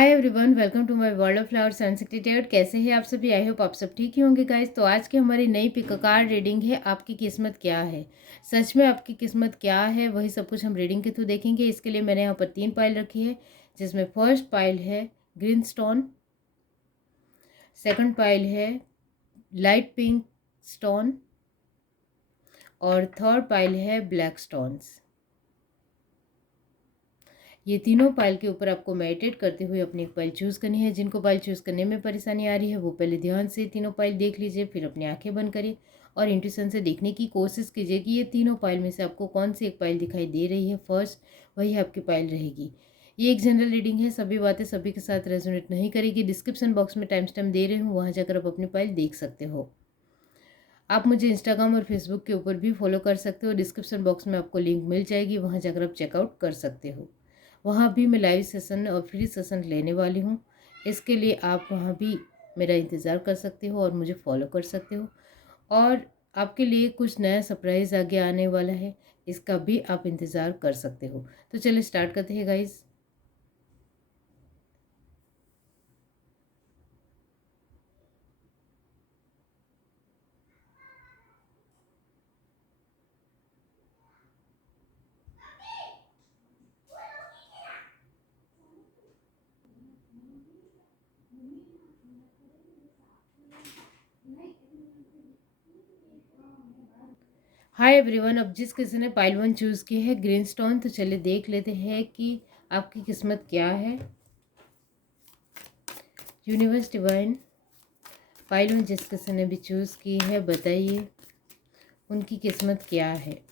Hi everyone, welcome to my world of flowers अनसेक्रेटेड। कैसे हैं आप सभी? आई होप आप सब ठीक ही होंगे गाइस। तो आज की हमारी नई पिक कार्ड रीडिंग है, आपकी किस्मत क्या है। सच में आपकी किस्मत क्या है, वही सब कुछ हम रीडिंग के थ्रू देखेंगे। इसके लिए मैंने यहाँ पर 3 पाइल रखी है, जिसमें फर्स्ट पाइल है ग्रीन स्टोन, सेकंड पाइल है लाइट पिंक स्टोन और थर्ड पाइल है ब्लैक स्टोन्स। ये तीनों पाइल के ऊपर आपको मेडिटेट करते हुए अपनी एक पाइल चूज़ करनी है। जिनको पाइल चूज़ करने में परेशानी आ रही है वो पहले ध्यान से तीनों पाइल देख लीजिए, फिर अपनी आंखें बंद करिए और इंट्यूशन से देखने की कोशिश कीजिए कि ये तीनों पाइल में से आपको कौन सी एक पाइल दिखाई दे रही है। फर्स्ट वही आपकी पाइल रहेगी। ये एक जनरल रीडिंग है, सभी बातें सभी के साथ रेजोनेट नहीं करेगी। डिस्क्रिप्शन बॉक्स में टाइम स्टैम्प दे रही हूँ, वहाँ जाकर आप अपनी पाइल देख सकते हो। आप मुझे इंस्टाग्राम और फेसबुक के ऊपर भी फॉलो कर सकते हो। डिस्क्रिप्शन बॉक्स में आपको लिंक मिल जाएगी, वहाँ जाकर आप चेकआउट कर सकते हो। वहाँ भी मैं लाइव सेशन और फ्री सेशन लेने वाली हूँ। इसके लिए आप वहाँ भी मेरा इंतज़ार कर सकते हो और मुझे फॉलो कर सकते हो। और आपके लिए कुछ नया सरप्राइज़ आगे आने वाला है, इसका भी आप इंतज़ार कर सकते हो। तो चलिए स्टार्ट करते हैं गाइज़। हाय एवरीवन, अब जिस किसी ने पाइल 1 चूज़ की है ग्रीन स्टोन, तो चलिए देख लेते हैं कि आपकी किस्मत क्या है। यूनिवर्स डिवाइन, पाइल 1 जिस किसी ने भी चूज़ की है, बताइए उनकी किस्मत क्या है।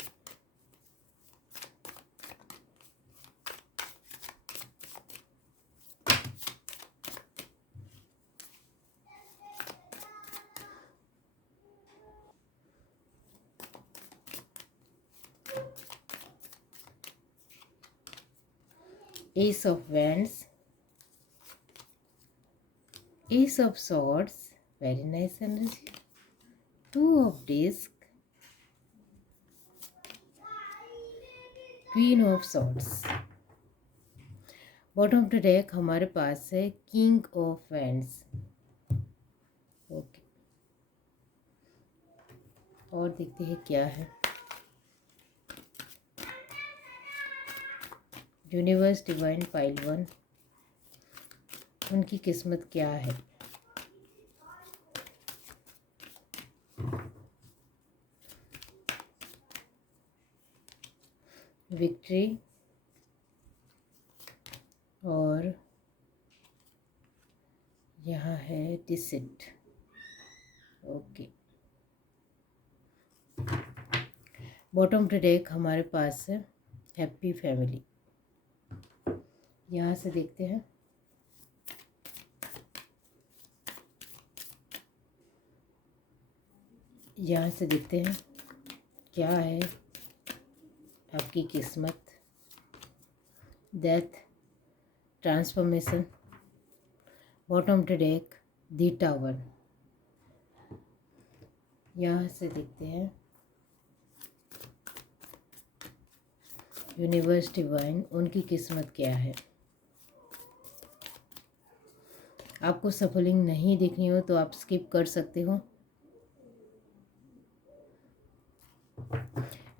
Ace of Wands, Ace of Swords, very nice energy, Two of Discs, Queen of Swords। Bottom of the deck हमारे पास है किंग ऑफ वैंड्स। ओके, और देखते हैं क्या है। यूनिवर्स डिवाइन पाइल 1, उनकी किस्मत क्या है। विक्ट्री और यहाँ है deceit. Okay, bottom of the deck हमारे पास है हैप्पी फैमिली। यहाँ से देखते हैं। यहाँ से देखते हैं क्या है आपकी किस्मत। Death, transformation, bottom of the deck the tower. यहाँ से देखते हैं यूनिवर्स डिवाइन, उनकी किस्मत क्या है। आपको सफलिंग नहीं देखनी हो तो आप स्किप कर सकते हो।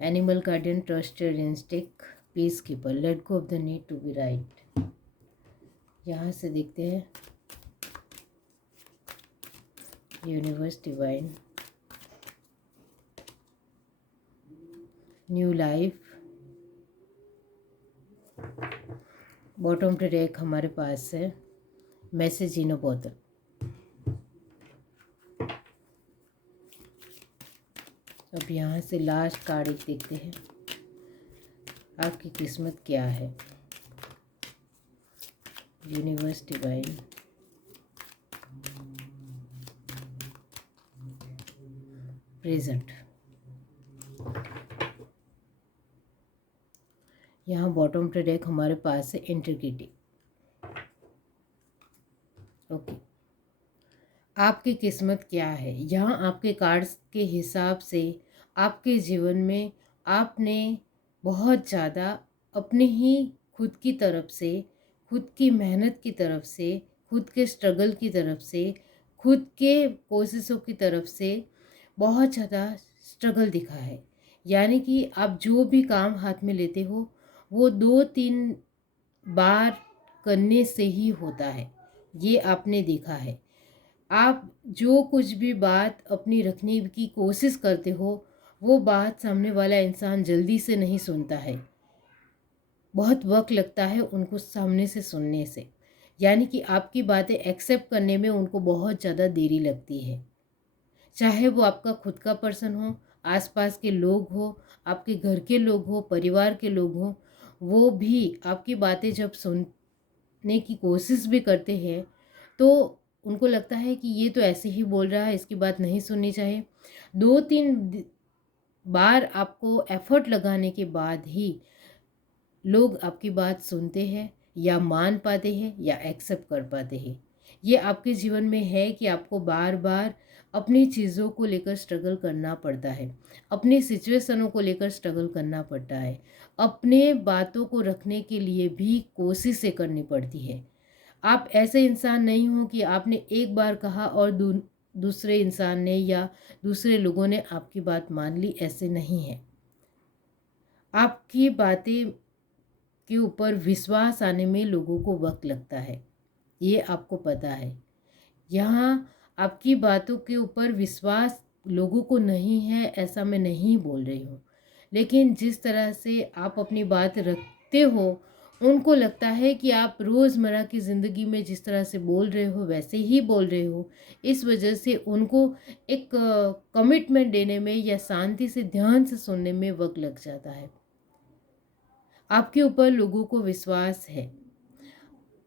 Animal guardian, trusted instinct, peace keeper, let go of the need to be right. यहाँ से देखते हैं universe divine, new life. Bottom to deck हमारे पास है मैसेज इन अ बोतल। अब यहाँ से लास्ट कार्ड एक देखते हैं, आपकी किस्मत क्या है। Universe divine, present. यहाँ बॉटम टू डेक हमारे पास है इंटीग्रिटी। ओके, आपकी किस्मत क्या है। यहाँ आपके कार्ड्स के हिसाब से आपके जीवन में आपने बहुत ज़्यादा अपने ही खुद की तरफ से खुद की मेहनत की तरफ से, खुद के स्ट्रगल की तरफ से, खुद के कोशिशों की तरफ से बहुत ज़्यादा स्ट्रगल दिखा है। यानी कि आप जो भी काम हाथ में लेते हो, वो 2-3 बार करने से ही होता है, ये आपने देखा है। आप जो कुछ भी बात अपनी रखने की कोशिश करते हो, वो बात सामने वाला इंसान जल्दी से नहीं सुनता है। बहुत वक़्त लगता है उनको सामने से सुनने से। यानी कि आपकी बातें एक्सेप्ट करने में उनको बहुत ज़्यादा देरी लगती है। चाहे वो आपका खुद का पर्सन हो, आस-पास के लोग हो, आपके घर के लोग हो, परिवार के लोग हों, वो भी आपकी बातें जब सुनने की कोशिश भी करते हैं, तो उनको लगता है कि ये तो ऐसे ही बोल रहा है, इसकी बात नहीं सुननी चाहिए। 2-3 बार आपको एफ़र्ट लगाने के बाद ही लोग आपकी बात सुनते हैं या मान पाते हैं या एक्सेप्ट कर पाते हैं। ये आपके जीवन में है कि आपको बार-बार अपनी चीज़ों को लेकर स्ट्रगल करना पड़ता है, अपनी सिचुएशनों को लेकर स्ट्रगल करना पड़ता है, अपने बातों को रखने के लिए भी कोशिशें करनी पड़ती है। आप ऐसे इंसान नहीं हो कि आपने एक बार कहा और दूसरे इंसान ने या दूसरे लोगों ने आपकी बात मान ली, ऐसे नहीं है। आपकी बातें के ऊपर विश्वास आने में लोगों को वक़्त लगता है, ये आपको पता है। यहाँ आपकी बातों के ऊपर विश्वास लोगों को नहीं है, ऐसा मैं नहीं बोल रही हूँ। लेकिन जिस तरह से आप अपनी बात रखते हो, उनको लगता है कि आप रोज़मर्रा की ज़िंदगी में जिस तरह से बोल रहे हो, वैसे ही बोल रहे हो। इस वजह से उनको एक कमिटमेंट देने में या शांति से ध्यान से सुनने में वक़्त लग जाता है। आपके ऊपर लोगों को विश्वास है।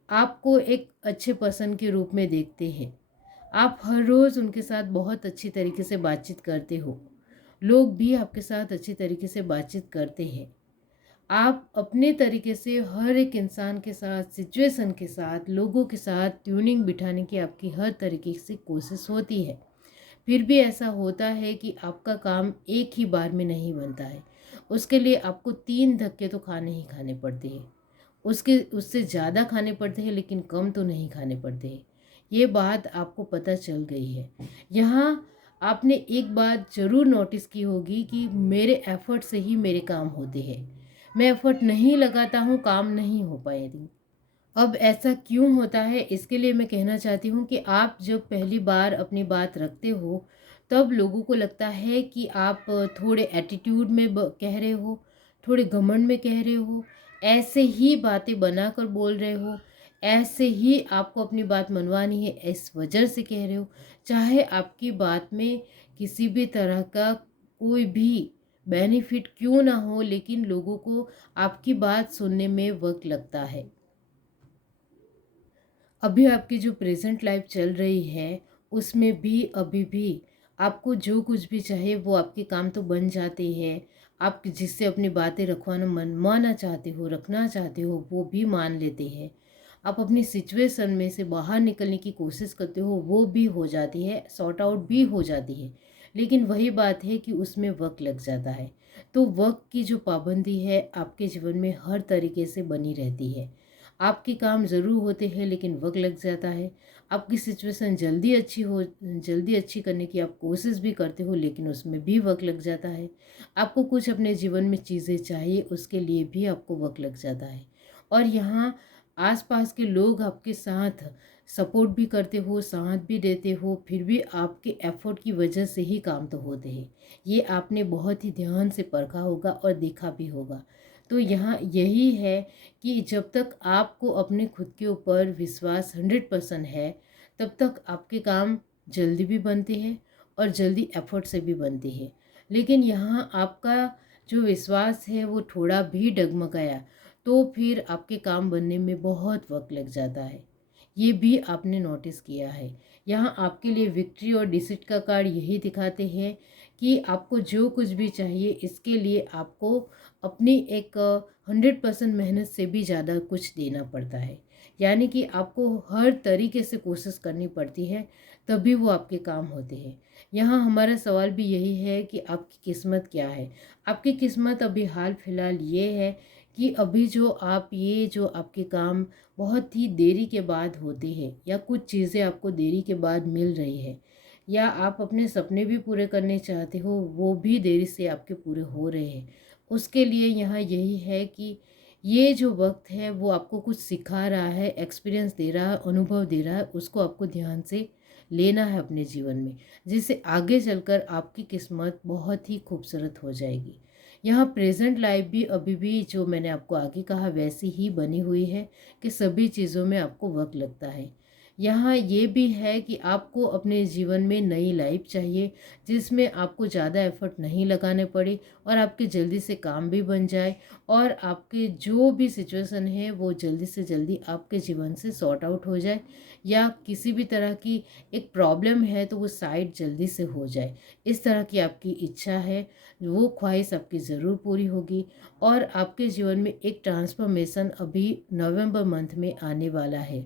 आपको एक अच्छे पर्सन के रूप में देखते हैं। आप हर रोज़ उनके साथ बहुत अच्छी तरीके से बातचीत करते हो। लोग भी आपके साथ अच्छी तरीके से बातचीत करते हैं। आप अपने तरीके से हर एक इंसान के साथ, सिचुएशन के साथ, लोगों के साथ ट्यूनिंग बिठाने की आपकी हर तरीके से कोशिश होती है। फिर भी ऐसा होता है कि आपका काम एक ही बार में नहीं बनता है। उसके लिए आपको 3 धक्के तो खाने ही खाने पड़ते हैं। उससे ज़्यादा खाने पड़ते हैं, लेकिन कम तो नहीं खाने पड़ते हैं। ये बात आपको पता चल गई है। यहाँ आपने एक बात ज़रूर नोटिस की होगी कि मेरे एफ़र्ट से ही मेरे काम होते हैं। मैं एफ़र्ट नहीं लगाता हूँ, काम नहीं हो पाएगी। अब ऐसा क्यों होता है, इसके लिए मैं कहना चाहती हूँ कि आप जब पहली बार अपनी बात रखते हो, तब लोगों को लगता है कि आप थोड़े एटीट्यूड में कह रहे हो, थोड़े घमंड में कह रहे हो, ऐसे ही बातें बनाकर बोल रहे हो, ऐसे ही आपको अपनी बात मनवानी है, इस वजह से कह रहे हो। चाहे आपकी बात में किसी भी तरह का कोई भी बेनिफिट क्यों ना हो, लेकिन लोगों को आपकी बात सुनने में वक़्त लगता है। अभी आपकी जो प्रेज़ेंट लाइफ़ चल रही है, उसमें भी अभी भी आपको जो कुछ भी चाहिए वो आपके काम तो बन जाते हैं। आप जिससे अपनी बातें रखवाना मनवाना चाहते हो, रखना चाहते हो, वो भी मान लेते हैं। आप अपनी सिचुएशन में से बाहर निकलने की कोशिश करते हो, वो भी हो जाती है, सॉर्ट आउट भी हो जाती है। लेकिन वही बात है कि उसमें वक़्त लग जाता है। तो वक़्त की जो पाबंदी है आपके जीवन में हर तरीके से बनी रहती है। आपके काम ज़रूर होते हैं, लेकिन वक़्त लग जाता है। आपकी सिचुएशन जल्दी अच्छी करने की आप कोशिश भी करते हो, लेकिन उसमें भी वक़्त लग जाता है। आपको कुछ अपने जीवन में चीज़ें चाहिए, उसके लिए भी आपको वक़्त लग जाता है। और यहाँ आस-पास के लोग आपके साथ सपोर्ट भी करते हो, साथ भी देते हो, फिर भी आपके एफ़र्ट की वजह से ही काम तो होते हैं। ये आपने बहुत ही ध्यान से परखा होगा और देखा भी होगा। तो यहाँ यही है कि जब तक आपको अपने खुद के ऊपर विश्वास 100% है, तब तक आपके काम जल्दी भी बनते हैं और जल्दी एफ़र्ट से भी बनते हैं। लेकिन यहाँ आपका जो विश्वास है वो थोड़ा भी डगमगाया, तो फिर आपके काम बनने में बहुत वक़्त लग जाता है। ये भी आपने नोटिस किया है। यहाँ आपके लिए विक्ट्री और डिसीट का कार्ड यही दिखाते हैं कि आपको जो कुछ भी चाहिए, इसके लिए आपको अपनी एक 100% मेहनत से भी ज़्यादा कुछ देना पड़ता है। यानी कि आपको हर तरीके से कोशिश करनी पड़ती है, तभी वो आपके काम होते हैं। यहाँ हमारा सवाल भी यही है कि आपकी किस्मत क्या है? आपकी किस्मत अभी हाल फिलहाल ये है कि अभी जो आपके काम बहुत ही देरी के बाद होते हैं, या कुछ चीज़ें आपको देरी के बाद मिल रही है, या आप अपने सपने भी पूरे करने चाहते हो, वो भी देरी से आपके पूरे हो रहे हैं, उसके लिए यहाँ यही है कि ये जो वक्त है वो आपको कुछ सिखा रहा है, एक्सपीरियंस दे रहा है, अनुभव दे रहा है, उसको आपको ध्यान से लेना है अपने जीवन में, जिससे आगे चलकर आपकी किस्मत बहुत ही खूबसूरत हो जाएगी। यहाँ प्रेजेंट लाइफ भी अभी भी जो मैंने आपको आगे कहा वैसी ही बनी हुई है कि सभी चीज़ों में आपको वक्त लगता है। यहाँ ये भी है कि आपको अपने जीवन में नई लाइफ चाहिए, जिसमें आपको ज़्यादा एफर्ट नहीं लगाने पड़े और आपके जल्दी से काम भी बन जाए, और आपके जो भी सिचुएशन है वो जल्दी से जल्दी आपके जीवन से सॉर्ट आउट हो जाए, या किसी भी तरह की एक प्रॉब्लम है तो वो साइड जल्दी से हो जाए। इस तरह की आपकी इच्छा है, वो ख्वाहिश आपकी ज़रूर पूरी होगी, और आपके जीवन में एक ट्रांसफॉर्मेशन अभी नवंबर मंथ में आने वाला है।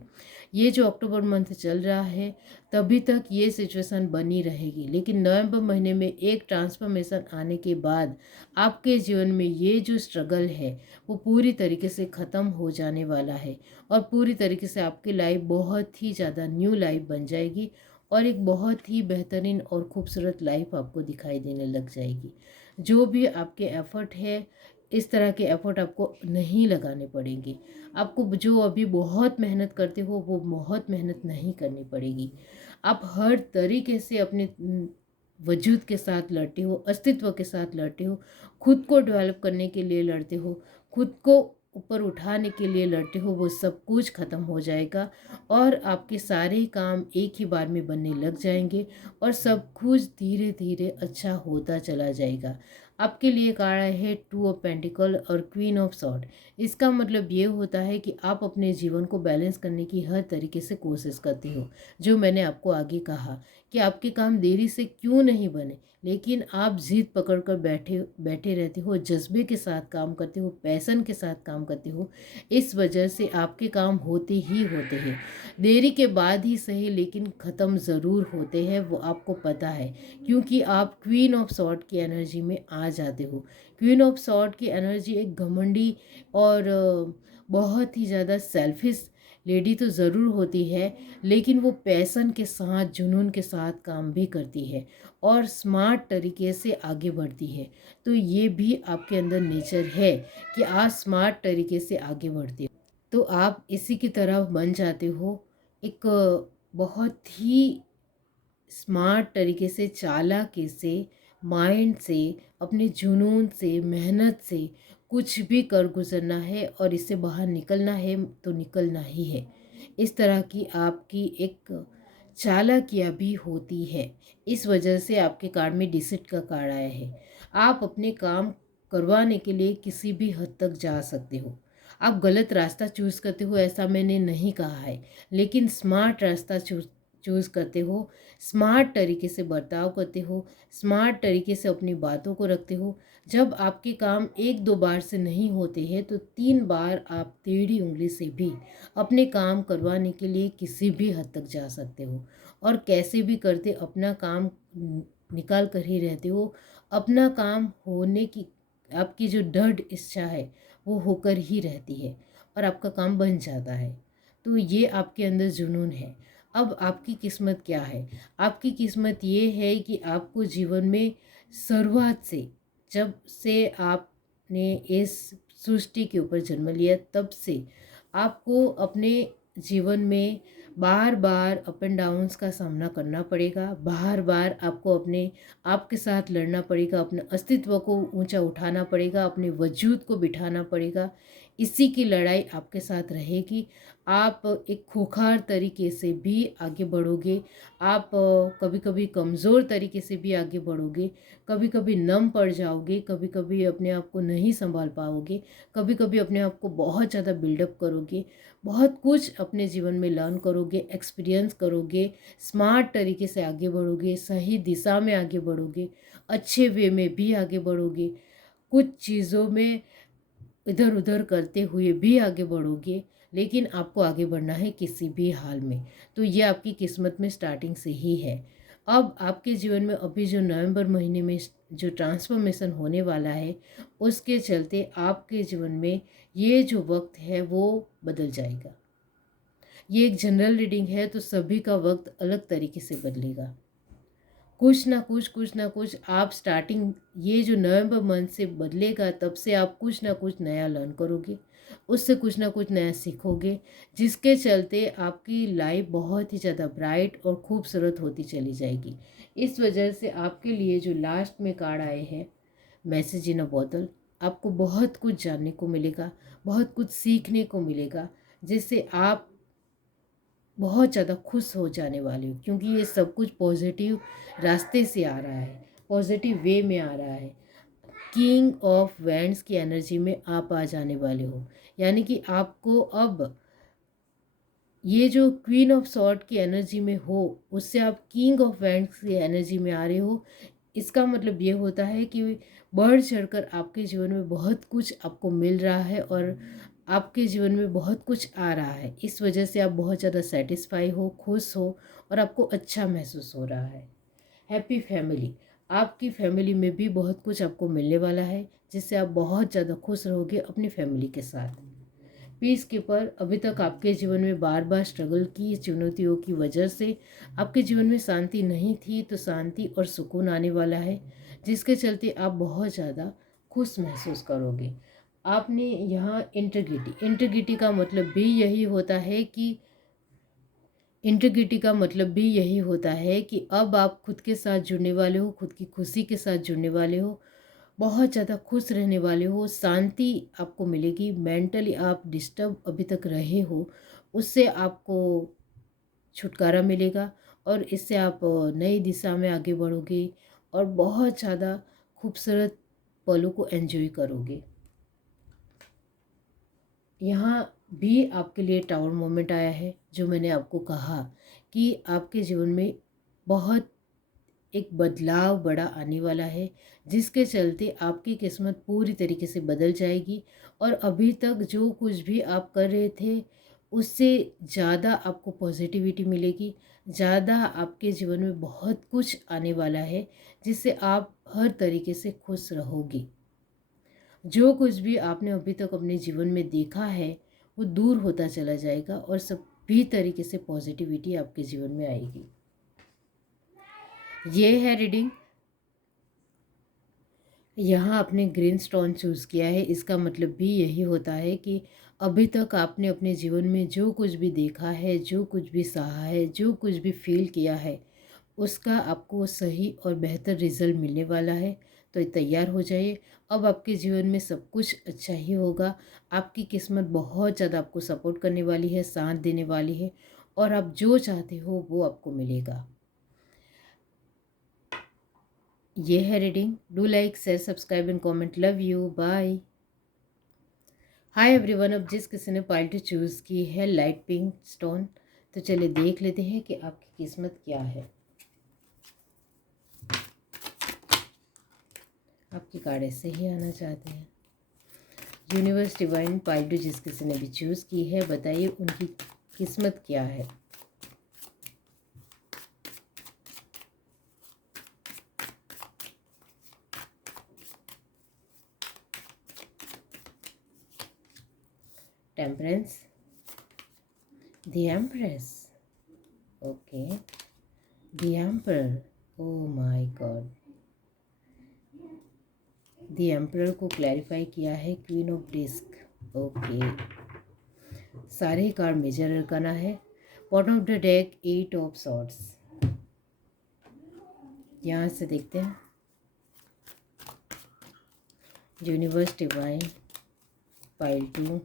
ये जो अक्टूबर मंथ चल रहा है तभी तक ये सिचुएशन बनी रहेगी, लेकिन नवंबर महीने में एक ट्रांसफॉर्मेशन आने के बाद आपके जीवन में ये जो स्ट्रगल है वो पूरी तरीके से ख़त्म हो जाने वाला है, और पूरी तरीके से आपकी लाइफ बहुत ही ज़्यादा न्यू लाइफ बन जाएगी, और एक बहुत ही बेहतरीन और खूबसूरत लाइफ आपको दिखाई देने लग जाएगी। जो भी आपके एफ़र्ट है, इस तरह के एफ़र्ट आपको नहीं लगाने पड़ेंगे। आपको जो अभी बहुत मेहनत करते हो वो बहुत मेहनत नहीं करनी पड़ेगी। आप हर तरीके से अपने वजूद के साथ लड़ते हो, अस्तित्व के साथ लड़ते हो, खुद को डेवलप करने के लिए लड़ते हो, खुद को ऊपर उठाने के लिए लड़ते हो, वो सब कुछ ख़त्म हो जाएगा, और आपके सारे काम एक ही बार में बनने लग जाएंगे, और सब कुछ धीरे धीरे अच्छा होता चला जाएगा। आपके लिए कार्ड है टू ऑफ पेंटिकल और क्वीन ऑफ सॉर्ड। इसका मतलब ये होता है कि आप अपने जीवन को बैलेंस करने की हर तरीके से कोशिश करते हो, जो मैंने आपको आगे कहा कि आपके काम देरी से क्यों नहीं बने, लेकिन आप जिद पकड़ कर बैठे बैठे रहते हो, जज्बे के साथ काम करते हो, पैशन के साथ काम करते हो, इस वजह से आपके काम होते ही होते हैं। देरी के बाद ही सही, लेकिन ख़त्म ज़रूर होते हैं, वो आपको पता है, क्योंकि आप क्वीन ऑफ सॉर्ड की एनर्जी में आ जाते हो। क्वीन ऑफ सॉर्ड की एनर्जी एक घमंडी और बहुत ही ज़्यादा सेल्फिश लेडी तो ज़रूर होती है, लेकिन वो पैशन के साथ, जुनून के साथ काम भी करती है, और स्मार्ट तरीके से आगे बढ़ती है। तो ये भी आपके अंदर नेचर है कि आप स्मार्ट तरीके से आगे बढ़ते हो, तो आप इसी की तरह बन जाते हो, एक बहुत ही स्मार्ट तरीके से, चालाकी से, माइंड से, अपने जुनून से, मेहनत से कुछ भी कर गुजरना है, और इससे बाहर निकलना है तो निकलना ही है। इस तरह की आपकी एक चालाकियाँ भी होती है। इस वजह से आपके कार्ड में डिसिट का कार्ड आया है। आप अपने काम करवाने के लिए किसी भी हद तक जा सकते हो। आप गलत रास्ता चूज़ करते हो ऐसा मैंने नहीं कहा है, लेकिन स्मार्ट रास्ता चूज़ करते हो, स्मार्ट तरीके से बर्ताव करते हो, स्मार्ट तरीके से अपनी बातों को रखते हो। जब आपके काम 1-2 बार से नहीं होते हैं तो 3 बार आप टेढ़ी उंगली से भी अपने काम करवाने के लिए किसी भी हद तक जा सकते हो, और कैसे भी करते अपना काम निकाल कर ही रहते हो। अपना काम होने की आपकी जो दृढ़ इच्छा है वो होकर ही रहती है, और आपका काम बन जाता है। तो ये आपके अंदर जुनून है। अब आपकी किस्मत क्या है? आपकी किस्मत ये है कि आपको जीवन में शुरुआत से, जब से आपने इस सृष्टि के ऊपर जन्म लिया तब से आपको अपने जीवन में बार बार अप एंड डाउन्स का सामना करना पड़ेगा। बार बार आपको अपने आप के साथ लड़ना पड़ेगा, अपने अस्तित्व को ऊंचा उठाना पड़ेगा, अपने वजूद को बिठाना पड़ेगा। इसी की लड़ाई आपके साथ रहेगी। आप एक खूंखार तरीके से भी आगे बढ़ोगे, आप कभी कभी कमज़ोर तरीके से भी आगे बढ़ोगे, कभी कभी नम पड़ जाओगे, कभी कभी अपने आप को नहीं संभाल पाओगे, कभी कभी अपने आप को बहुत ज़्यादा बिल्डअप करोगे, बहुत कुछ अपने जीवन में लर्न करोगे, एक्सपीरियंस करोगे, स्मार्ट तरीके से आगे बढ़ोगे, सही दिशा में आगे बढ़ोगे, अच्छे वे में भी आगे बढ़ोगे, कुछ चीज़ों में इधर उधर करते हुए भी आगे बढ़ोगे, लेकिन आपको आगे बढ़ना है किसी भी हाल में। तो ये आपकी किस्मत में स्टार्टिंग से ही है। अब आपके जीवन में अभी जो नवंबर महीने में जो ट्रांसफॉर्मेशन होने वाला है, उसके चलते आपके जीवन में ये जो वक्त है वो बदल जाएगा। ये एक जनरल रीडिंग है, तो सभी का वक्त अलग तरीके से बदलेगा। कुछ ना कुछ आप स्टार्टिंग ये जो नवंबर मंथ से बदलेगा, तब से आप कुछ ना कुछ नया लर्न करोगे, उससे कुछ ना कुछ नया सीखोगे, जिसके चलते आपकी लाइफ बहुत ही ज़्यादा ब्राइट और खूबसूरत होती चली जाएगी। इस वजह से आपके लिए जो लास्ट में कार्ड आए हैं, मैसेज इन अ बोतल, आपको बहुत कुछ जानने को मिलेगा, बहुत कुछ सीखने को मिलेगा, जिससे आप बहुत ज़्यादा खुश हो जाने वाले हो, क्योंकि ये सब कुछ पॉजिटिव रास्ते से आ रहा है, पॉजिटिव वे में आ रहा है। किंग ऑफ वैंड्स की एनर्जी में आप आ जाने वाले हो, यानी कि आपको अब ये जो क्वीन ऑफ सॉर्ड की एनर्जी में हो, उससे आप किंग ऑफ वैंड्स की एनर्जी में आ रहे हो। इसका मतलब ये होता है कि बढ़ चढ़कर आपके जीवन में बहुत कुछ आपको मिल रहा है और आपके जीवन में बहुत कुछ आ रहा है। इस वजह से आप बहुत ज़्यादा सेटिस्फाई हो, खुश हो और आपको अच्छा महसूस हो रहा है। हैप्पी फैमिली, आपकी फैमिली में भी बहुत कुछ आपको मिलने वाला है, जिससे आप बहुत ज़्यादा खुश रहोगे अपनी फैमिली के साथ। पीस कीपर, अभी तक आपके जीवन में बार बार स्ट्रगल की चुनौतियों की वजह से आपके जीवन में शांति नहीं थी, तो शांति और सुकून आने वाला है, जिसके चलते आप बहुत ज़्यादा खुश महसूस करोगे। आपने यहाँ इंटीग्रिटी का मतलब भी यही होता है कि इंटीग्रिटी का मतलब भी यही होता है कि अब आप खुद के साथ जुड़ने वाले हो, खुद की खुशी के साथ जुड़ने वाले हो, बहुत ज़्यादा खुश रहने वाले हो, शांति आपको मिलेगी। मेंटली आप डिस्टर्ब अभी तक रहे हो, उससे आपको छुटकारा मिलेगा और इससे आप नई दिशा में आगे बढ़ोगे और बहुत ज़्यादा खूबसूरत पलों को एंजॉय करोगे। यहाँ भी आपके लिए टावर मोमेंट आया है, जो मैंने आपको कहा कि आपके जीवन में बहुत एक बदलाव बड़ा आने वाला है, जिसके चलते आपकी किस्मत पूरी तरीके से बदल जाएगी और अभी तक जो कुछ भी आप कर रहे थे, उससे ज़्यादा आपको पॉजिटिविटी मिलेगी, ज़्यादा आपके जीवन में बहुत कुछ आने वाला है, जिससे आप हर तरीके से खुश रहोगी। जो कुछ भी आपने अभी तक अपने जीवन में देखा है, वो दूर होता चला जाएगा और सभी तरीके से पॉजिटिविटी आपके जीवन में आएगी। ये है रीडिंग। यहाँ आपने ग्रीन स्टोन चूज़ किया है, इसका मतलब भी यही होता है कि अभी तक आपने अपने जीवन में जो कुछ भी देखा है, जो कुछ भी सहा है, जो कुछ भी फील किया है, उसका आपको सही और बेहतर रिजल्ट मिलने वाला है। तो तैयार हो जाइए, अब आपके जीवन में सब कुछ अच्छा ही होगा। आपकी किस्मत बहुत ज़्यादा आपको सपोर्ट करने वाली है, साथ देने वाली है और आप जो चाहते हो वो आपको मिलेगा। ये है reading. Do like, share, subscribe and comment. Love you, bye. Hi everyone, अब जिस किसी ने पाइल टू चूज़ की है लाइट पिंक स्टोन, तो चलिए देख लेते हैं कि आपकी किस्मत क्या है। आपकी कार्ड ऐसे ही आना चाहते हैं। यूनिवर्स डिवाइन पाइल टू जिस किसी ने भी चूज़ की है, बताइए उनकी किस्मत क्या है। Temperance, the empress, okay, the emperor, oh my god. The emperor को क्लैरिफाई किया है क्वीन ऑफ डिस्क, ओके। सारे ही कार्ड मेजर अरकाना है। Bottom of the deck, 8 of swords. यहाँ से देखते हैं। Universe divine pile two,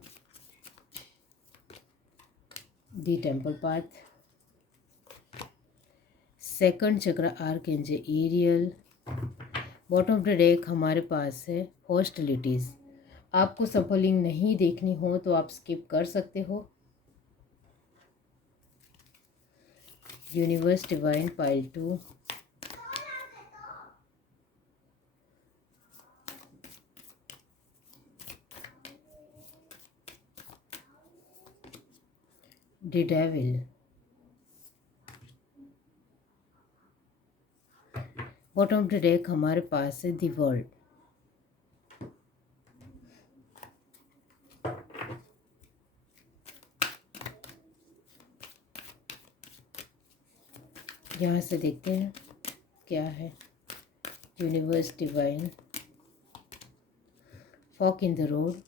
the temple path, second chakra archangel Ariel. Bottom of the deck हमारे पास है हॉस्टिलिटीज़। आपको सफलिंग नहीं देखनी हो तो आप स्किप कर सकते हो। Universe divine pile two, the devil, bottom of the deck हमारे पास है द वर्ल्ड। यहाँ से देखते हैं क्या है। Universe, divine, fork in the road.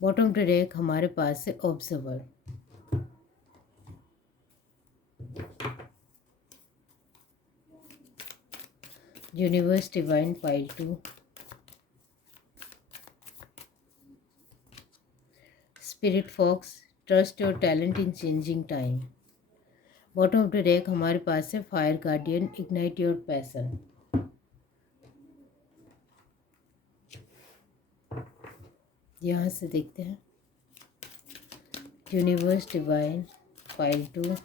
Bottom of the deck हमारे पास है observer. Universe, divine, pile 2, spirit fox, trust your talent in changing time. Bottom of the deck हमारे पास है fire guardian, ignite your passion. यहाँ से देखते हैं universe, divine, pile 2,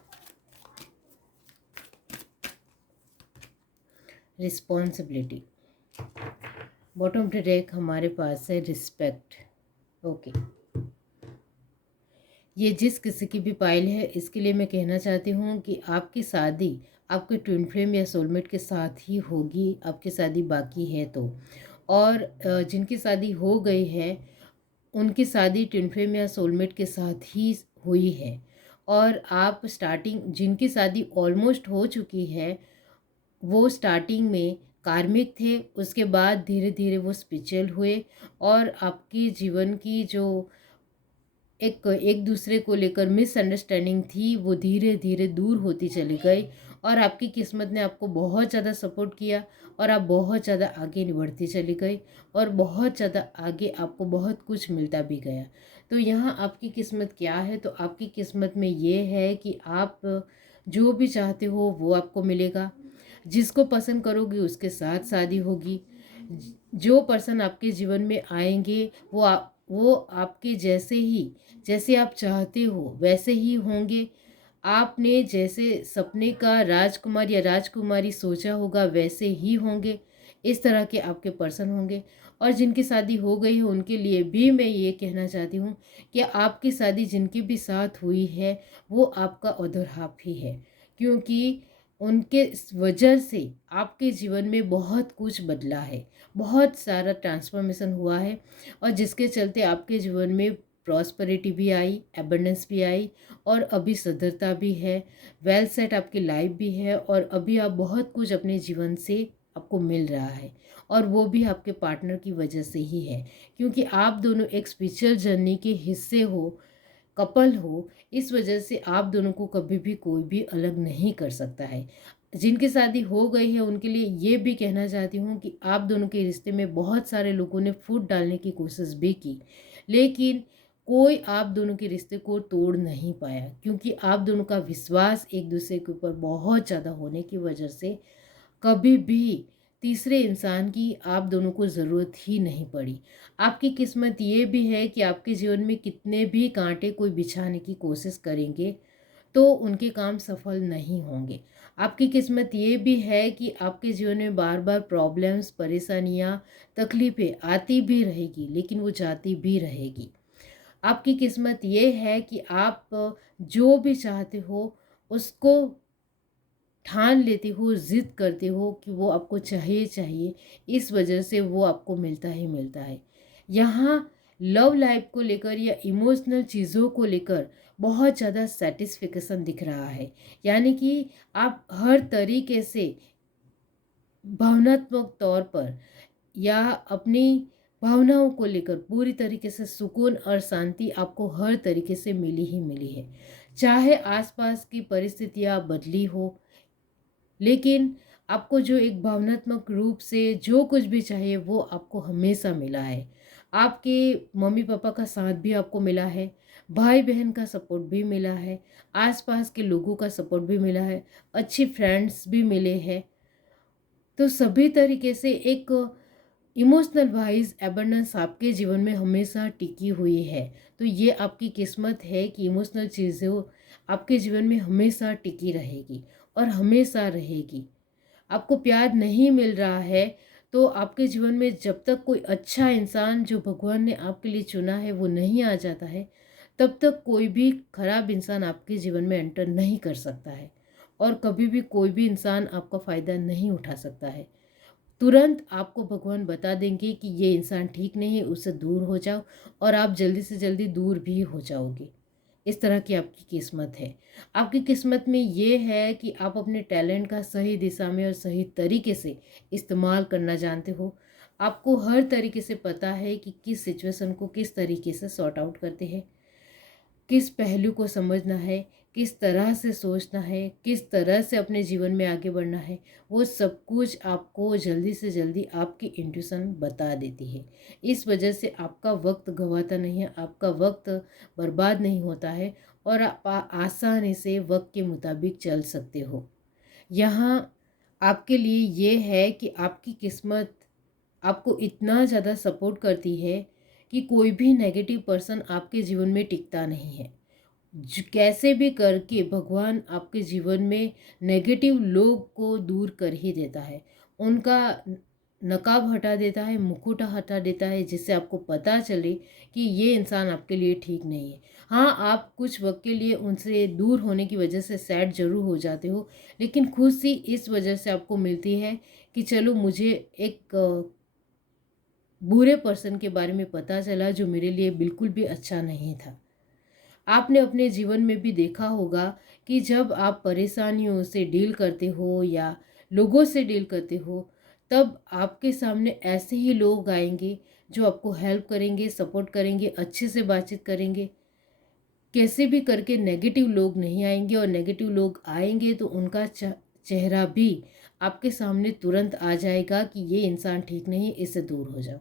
responsibility. Bottom of the deck हमारे पास है रिस्पेक्ट। ओके, ये जिस किसी की भी पाइल है, इसके लिए मैं कहना चाहती हूँ कि आपकी शादी आपके ट्विन फ्लेम या सोलमेट के साथ ही होगी, आपकी शादी बाकी है तो। और जिनकी शादी हो गई है उनकी शादी ट्विन फ्लेम या सोलमेट के साथ ही हुई है। और आप स्टार्टिंग, जिनकी शादी ऑलमोस्ट हो चुकी है, वो स्टार्टिंग में कार्मिक थे, उसके बाद धीरे धीरे वो स्पिरिचुअल हुए और आपकी जीवन की जो एक दूसरे को लेकर मिसअंडरस्टैंडिंग थी वो धीरे धीरे दूर होती चली गई। और आपकी किस्मत ने आपको बहुत ज़्यादा सपोर्ट किया और आप बहुत ज़्यादा आगे बढ़ती चली गई और बहुत ज़्यादा आगे आपको बहुत कुछ मिलता भी गया। तो यहाँ आपकी किस्मत क्या है, तो आपकी किस्मत में ये है कि आप जो भी चाहते हो वो आपको मिलेगा। जिसको पसंद करोगे उसके साथ शादी होगी। जो पर्सन आपके जीवन में आएंगे वो आपके जैसे आप चाहते हो वैसे ही होंगे। आपने जैसे सपने का राजकुमार या राजकुमारी सोचा होगा वैसे ही होंगे। इस तरह के आपके पर्सन होंगे। और जिनकी शादी हो गई है उनके लिए भी मैं ये कहना चाहती हूँ कि आपकी शादी जिनके भी साथ हुई है वो आपका अधर हाफ ही है, क्योंकि उनके वजह से आपके जीवन में बहुत कुछ बदला है, बहुत सारा ट्रांसफॉर्मेशन हुआ है। और जिसके चलते आपके जीवन में प्रॉस्पेरिटी भी आई, एबंडेंस भी आई और अभी सदरता भी है, वेल सेट आपकी लाइफ भी है और अभी आप बहुत कुछ अपने जीवन से आपको मिल रहा है। और वो भी आपके पार्टनर की वजह से ही है, क्योंकि आप दोनों एक स्पिरिचुअल जर्नी के हिस्से हो, कपल हो। इस वजह से आप दोनों को कभी भी कोई भी अलग नहीं कर सकता है। जिनकी शादी हो गई है उनके लिए ये भी कहना चाहती हूँ कि आप दोनों के रिश्ते में बहुत सारे लोगों ने फूट डालने की कोशिश भी की, लेकिन कोई आप दोनों के रिश्ते को तोड़ नहीं पाया, क्योंकि आप दोनों का विश्वास एक दूसरे के ऊपर बहुत ज़्यादा होने की वजह से कभी भी तीसरे इंसान की आप दोनों को ज़रूरत ही नहीं पड़ी। आपकी किस्मत ये भी है कि आपके जीवन में कितने भी कांटे कोई बिछाने की कोशिश करेंगे तो उनके काम सफल नहीं होंगे। आपकी किस्मत ये भी है कि आपके जीवन में बार बार प्रॉब्लम्स, परेशानियाँ, तकलीफ़ें आती भी रहेगी, लेकिन वो जाती भी रहेगी। आपकी किस्मत ये है कि आप जो भी चाहते हो उसको ठान लेते हो, ज़िद करते हो कि वो आपको चाहिए चाहिए, इस वजह से वो आपको मिलता ही मिलता है। यहाँ लव लाइफ को लेकर या इमोशनल चीज़ों को लेकर बहुत ज़्यादा सेटिस्फिकेशन दिख रहा है। यानी कि आप हर तरीके से भावनात्मक तौर पर या अपनी भावनाओं को लेकर पूरी तरीके से सुकून और शांति आपको हर तरीके से मिली ही मिली है। चाहे आसपास की परिस्थितियाँ बदली हो, लेकिन आपको जो एक भावनात्मक रूप से जो कुछ भी चाहिए वो आपको हमेशा मिला है। आपके मम्मी पापा का साथ भी आपको मिला है, भाई बहन का सपोर्ट भी मिला है, आसपास के लोगों का सपोर्ट भी मिला है, अच्छी फ्रेंड्स भी मिले हैं। तो सभी तरीके से एक इमोशनल वाइज एबंडेंस आपके जीवन में हमेशा टिकी हुई है। तो ये आपकी किस्मत है कि इमोशनल चीज़ें आपके जीवन में हमेशा टिकी रहेगी और हमेशा रहेगी। आपको प्यार नहीं मिल रहा है तो आपके जीवन में जब तक कोई अच्छा इंसान जो भगवान ने आपके लिए चुना है वो नहीं आ जाता है, तब तक कोई भी खराब इंसान आपके जीवन में एंटर नहीं कर सकता है। और कभी भी कोई भी इंसान आपका फ़ायदा नहीं उठा सकता है। तुरंत आपको भगवान बता देंगे कि ये इंसान ठीक नहीं है, उससे दूर हो जाओ, और आप जल्दी से जल्दी दूर भी हो जाओगे। इस तरह की आपकी किस्मत है। आपकी किस्मत में ये है कि आप अपने टैलेंट का सही दिशा में और सही तरीके से इस्तेमाल करना जानते हो। आपको हर तरीके से पता है कि किस सिचुएशन को किस तरीके से सॉर्ट आउट करते हैं, किस पहलू को समझना है, किस तरह से सोचना है, किस तरह से अपने जीवन में आगे बढ़ना है, वो सब कुछ आपको जल्दी से जल्दी आपकी इंट्यूशन बता देती है। इस वजह से आपका वक्त गंवाता नहीं है, आपका वक्त बर्बाद नहीं होता है, और आप आसानी से वक्त के मुताबिक चल सकते हो। यहाँ आपके लिए ये है कि आपकी किस्मत आपको इतना ज़्यादा सपोर्ट करती है कि कोई भी नेगेटिव पर्सन आपके जीवन में टिकता नहीं है। कैसे भी करके भगवान आपके जीवन में नेगेटिव लोग को दूर कर ही देता है। उनका नकाब हटा देता है, मुकुट हटा देता है, जिससे आपको पता चले कि ये इंसान आपके लिए ठीक नहीं है। हाँ, आप कुछ वक्त के लिए उनसे दूर होने की वजह से सैड जरूर हो जाते हो, लेकिन खुशी इस वजह से आपको मिलती है कि चलो मुझे एक बुरे पर्सन के बारे में पता चला जो मेरे लिए बिल्कुल भी अच्छा नहीं था। आपने अपने जीवन में भी देखा होगा कि जब आप परेशानियों से डील करते हो या लोगों से डील करते हो, तब आपके सामने ऐसे ही लोग आएंगे जो आपको हेल्प करेंगे, सपोर्ट करेंगे, अच्छे से बातचीत करेंगे। कैसे भी करके नेगेटिव लोग नहीं आएंगे, और नेगेटिव लोग आएंगे तो उनका चेहरा भी आपके सामने तुरंत आ जाएगा कि ये इंसान ठीक नहीं, इससे दूर हो जाओ।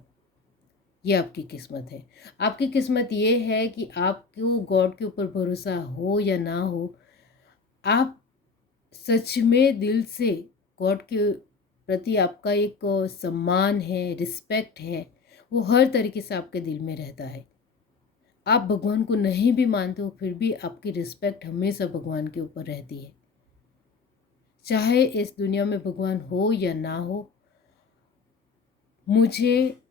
ये आपकी किस्मत है। आपकी किस्मत ये है कि आपको गॉड के ऊपर भरोसा हो या ना हो, आप सच में दिल से गॉड के प्रति आपका एक सम्मान है, रिस्पेक्ट है, वो हर तरीके से आपके दिल में रहता है। आप भगवान को नहीं भी मानते हो, फिर भी आपकी रिस्पेक्ट हमेशा भगवान के ऊपर रहती है। चाहे इस दुनिया में भगवान हो या ना हो, मुझे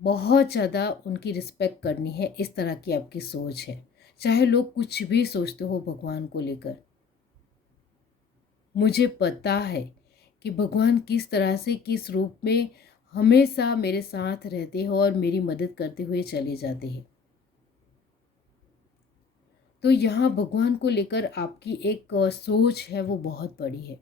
बहुत ज़्यादा उनकी रिस्पेक्ट करनी है, इस तरह की आपकी सोच है। चाहे लोग कुछ भी सोचते हो भगवान को लेकर, मुझे पता है कि भगवान किस तरह से, किस रूप में हमेशा मेरे साथ रहते हैं और मेरी मदद करते हुए चले जाते हैं। तो यहाँ भगवान को लेकर आपकी एक सोच है, वो बहुत बड़ी है।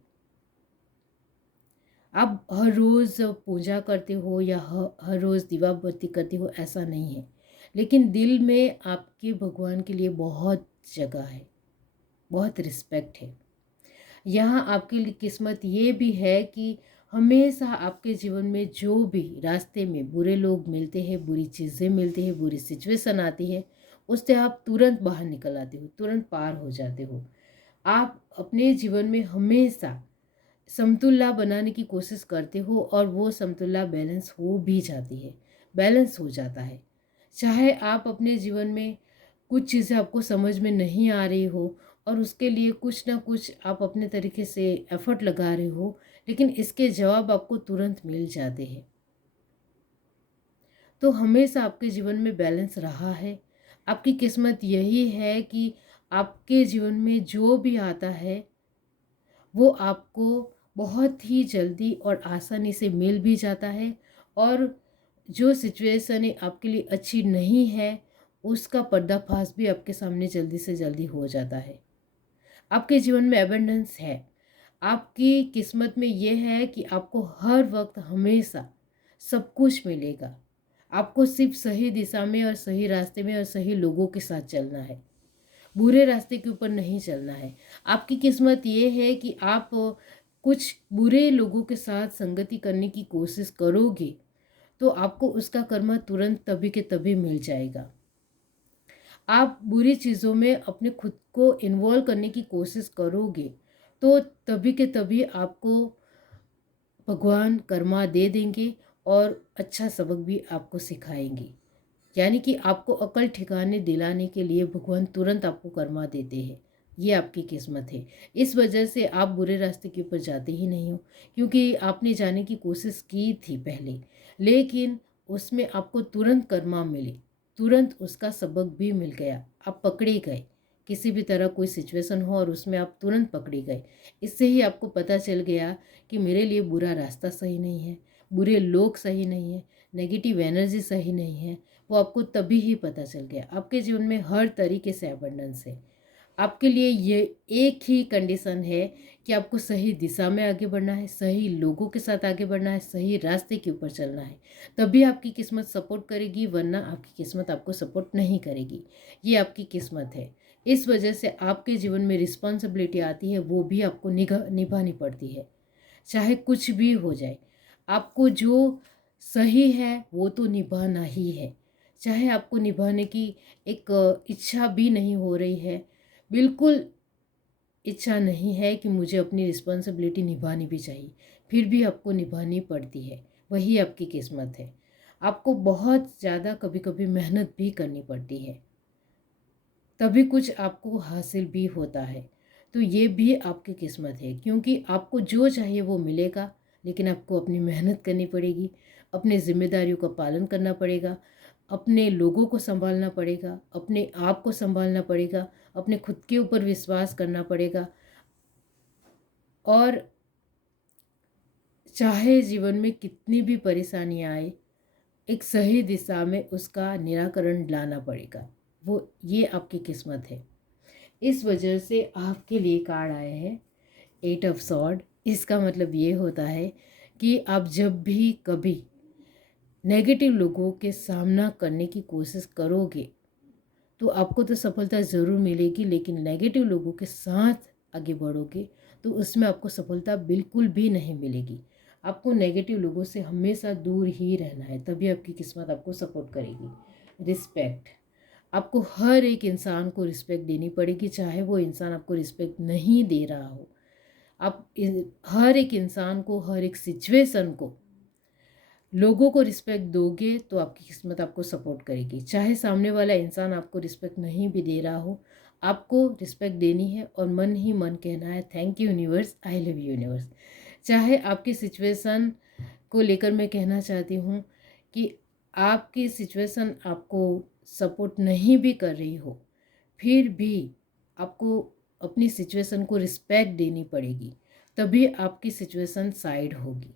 आप हर रोज़ पूजा करते हो या हर रोज़ दीवा बत्ती करते हो, ऐसा नहीं है, लेकिन दिल में आपके भगवान के लिए बहुत जगह है, बहुत रिस्पेक्ट है। यहाँ आपके लिए किस्मत ये भी है कि हमेशा आपके जीवन में जो भी रास्ते में बुरे लोग मिलते हैं, बुरी चीज़ें मिलती हैं, बुरी सिचुएशन आती है, उससे आप तुरंत बाहर निकल आते हो, तुरंत पार हो जाते हो। आप अपने जीवन में हमेशा समतुल्य बनाने की कोशिश करते हो, और वो समतुल्य बैलेंस हो भी जाती है, बैलेंस हो जाता है। चाहे आप अपने जीवन में कुछ चीज़ें आपको समझ में नहीं आ रही हो, और उसके लिए कुछ ना कुछ आप अपने तरीके से एफर्ट लगा रहे हो, लेकिन इसके जवाब आपको तुरंत मिल जाते हैं। तो हमेशा आपके जीवन में बैलेंस रहा है। आपकी किस्मत यही है कि आपके जीवन में जो भी आता है, वो आपको बहुत ही जल्दी और आसानी से मिल भी जाता है, और जो सिचुएशन आपके लिए अच्छी नहीं है, उसका पर्दाफाश भी आपके सामने जल्दी से जल्दी हो जाता है। आपके जीवन में एबंडेंस है। आपकी किस्मत में ये है कि आपको हर वक्त हमेशा सब कुछ मिलेगा। आपको सिर्फ सही दिशा में और सही रास्ते में और सही लोगों के साथ चलना है, बुरे रास्ते के ऊपर नहीं चलना है। आपकी किस्मत ये है कि आप कुछ बुरे लोगों के साथ संगति करने की कोशिश करोगे, तो आपको उसका कर्मा तुरंत तभी के तभी मिल जाएगा। आप बुरी चीज़ों में अपने खुद को इन्वॉल्व करने की कोशिश करोगे, तो तभी के तभी आपको भगवान कर्मा दे देंगे, और अच्छा सबक भी आपको सिखाएंगे। यानी कि आपको अकल ठिकाने दिलाने के लिए भगवान तुरंत आपको कर्मा देते हैं। ये आपकी किस्मत है। इस वजह से आप बुरे रास्ते के ऊपर जाते ही नहीं हो, क्योंकि आपने जाने की कोशिश की थी पहले, लेकिन उसमें आपको तुरंत कर्मा मिले, तुरंत उसका सबक भी मिल गया, आप पकड़े गए किसी भी तरह कोई सिचुएशन हो और उसमें आप तुरंत पकड़ी गए। इससे ही आपको पता चल गया कि मेरे लिए बुरा रास्ता सही नहीं है, बुरे लोग सही नहीं है, नेगेटिव एनर्जी सही नहीं है। वो आपको तभी ही पता चल गया। आपके जीवन में हर तरीके से अबंडेंस है। आपके लिए ये एक ही कंडीशन है कि आपको सही दिशा में आगे बढ़ना है, सही लोगों के साथ आगे बढ़ना है, सही रास्ते के ऊपर चलना है। तभी आपकी किस्मत सपोर्ट करेगी, वरना आपकी किस्मत आपको सपोर्ट नहीं करेगी। ये आपकी किस्मत है। इस वजह से आपके जीवन में रिस्पॉन्सिबिलिटी आती है, वो भी आपको निभानी पड़ती है। चाहे कुछ भी हो जाए, आपको जो सही है वो तो निभाना ही है। चाहे आपको निभाने की एक इच्छा भी नहीं हो रही है, बिल्कुल इच्छा नहीं है कि मुझे अपनी रिस्पॉन्सिबिलिटी निभानी भी चाहिए, फिर भी आपको निभानी पड़ती है। वही आपकी किस्मत है। आपको बहुत ज़्यादा कभी कभी मेहनत भी करनी पड़ती है, तभी कुछ आपको हासिल भी होता है। तो ये भी आपकी किस्मत है, क्योंकि आपको जो चाहिए वो मिलेगा, लेकिन आपको अपनी मेहनत करनी पड़ेगी, अपनी जिम्मेदारियों का पालन करना पड़ेगा, अपने लोगों को संभालना पड़ेगा, अपने आप को संभालना पड़ेगा, अपने खुद के ऊपर विश्वास करना पड़ेगा। और चाहे जीवन में कितनी भी परेशानियाँ आए, एक सही दिशा में उसका निराकरण लाना पड़ेगा। वो ये आपकी किस्मत है। इस वजह से आपके लिए कार्ड आए हैं 8 ऑफ सॉर्ड। इसका मतलब ये होता है कि आप जब भी कभी नेगेटिव लोगों के सामना करने की कोशिश करोगे तो आपको तो सफलता ज़रूर मिलेगी, लेकिन नेगेटिव लोगों के साथ आगे बढ़ोगे तो उसमें आपको सफलता बिल्कुल भी नहीं मिलेगी। आपको नेगेटिव लोगों से हमेशा दूर ही रहना है, तभी आपकी किस्मत आपको सपोर्ट करेगी। रिस्पेक्ट, आपको हर एक इंसान को रिस्पेक्ट देनी पड़ेगी, चाहे वो इंसान आपको रिस्पेक्ट नहीं दे रहा हो। आप हर एक इंसान को, हर एक सिचुएशन को, लोगों को रिस्पेक्ट दोगे तो आपकी किस्मत आपको सपोर्ट करेगी। चाहे सामने वाला इंसान आपको रिस्पेक्ट नहीं भी दे रहा हो, आपको रिस्पेक्ट देनी है और मन ही मन कहना है thank you universe, I love you universe. चाहे आपकी सिचुएशन को लेकर मैं कहना चाहती हूँ कि आपकी सिचुएशन आपको सपोर्ट नहीं भी कर रही हो, फिर भी आपको अपनी सिचुएशन को रिस्पेक्ट देनी पड़ेगी, तभी आपकी सिचुएशन साइड होगी।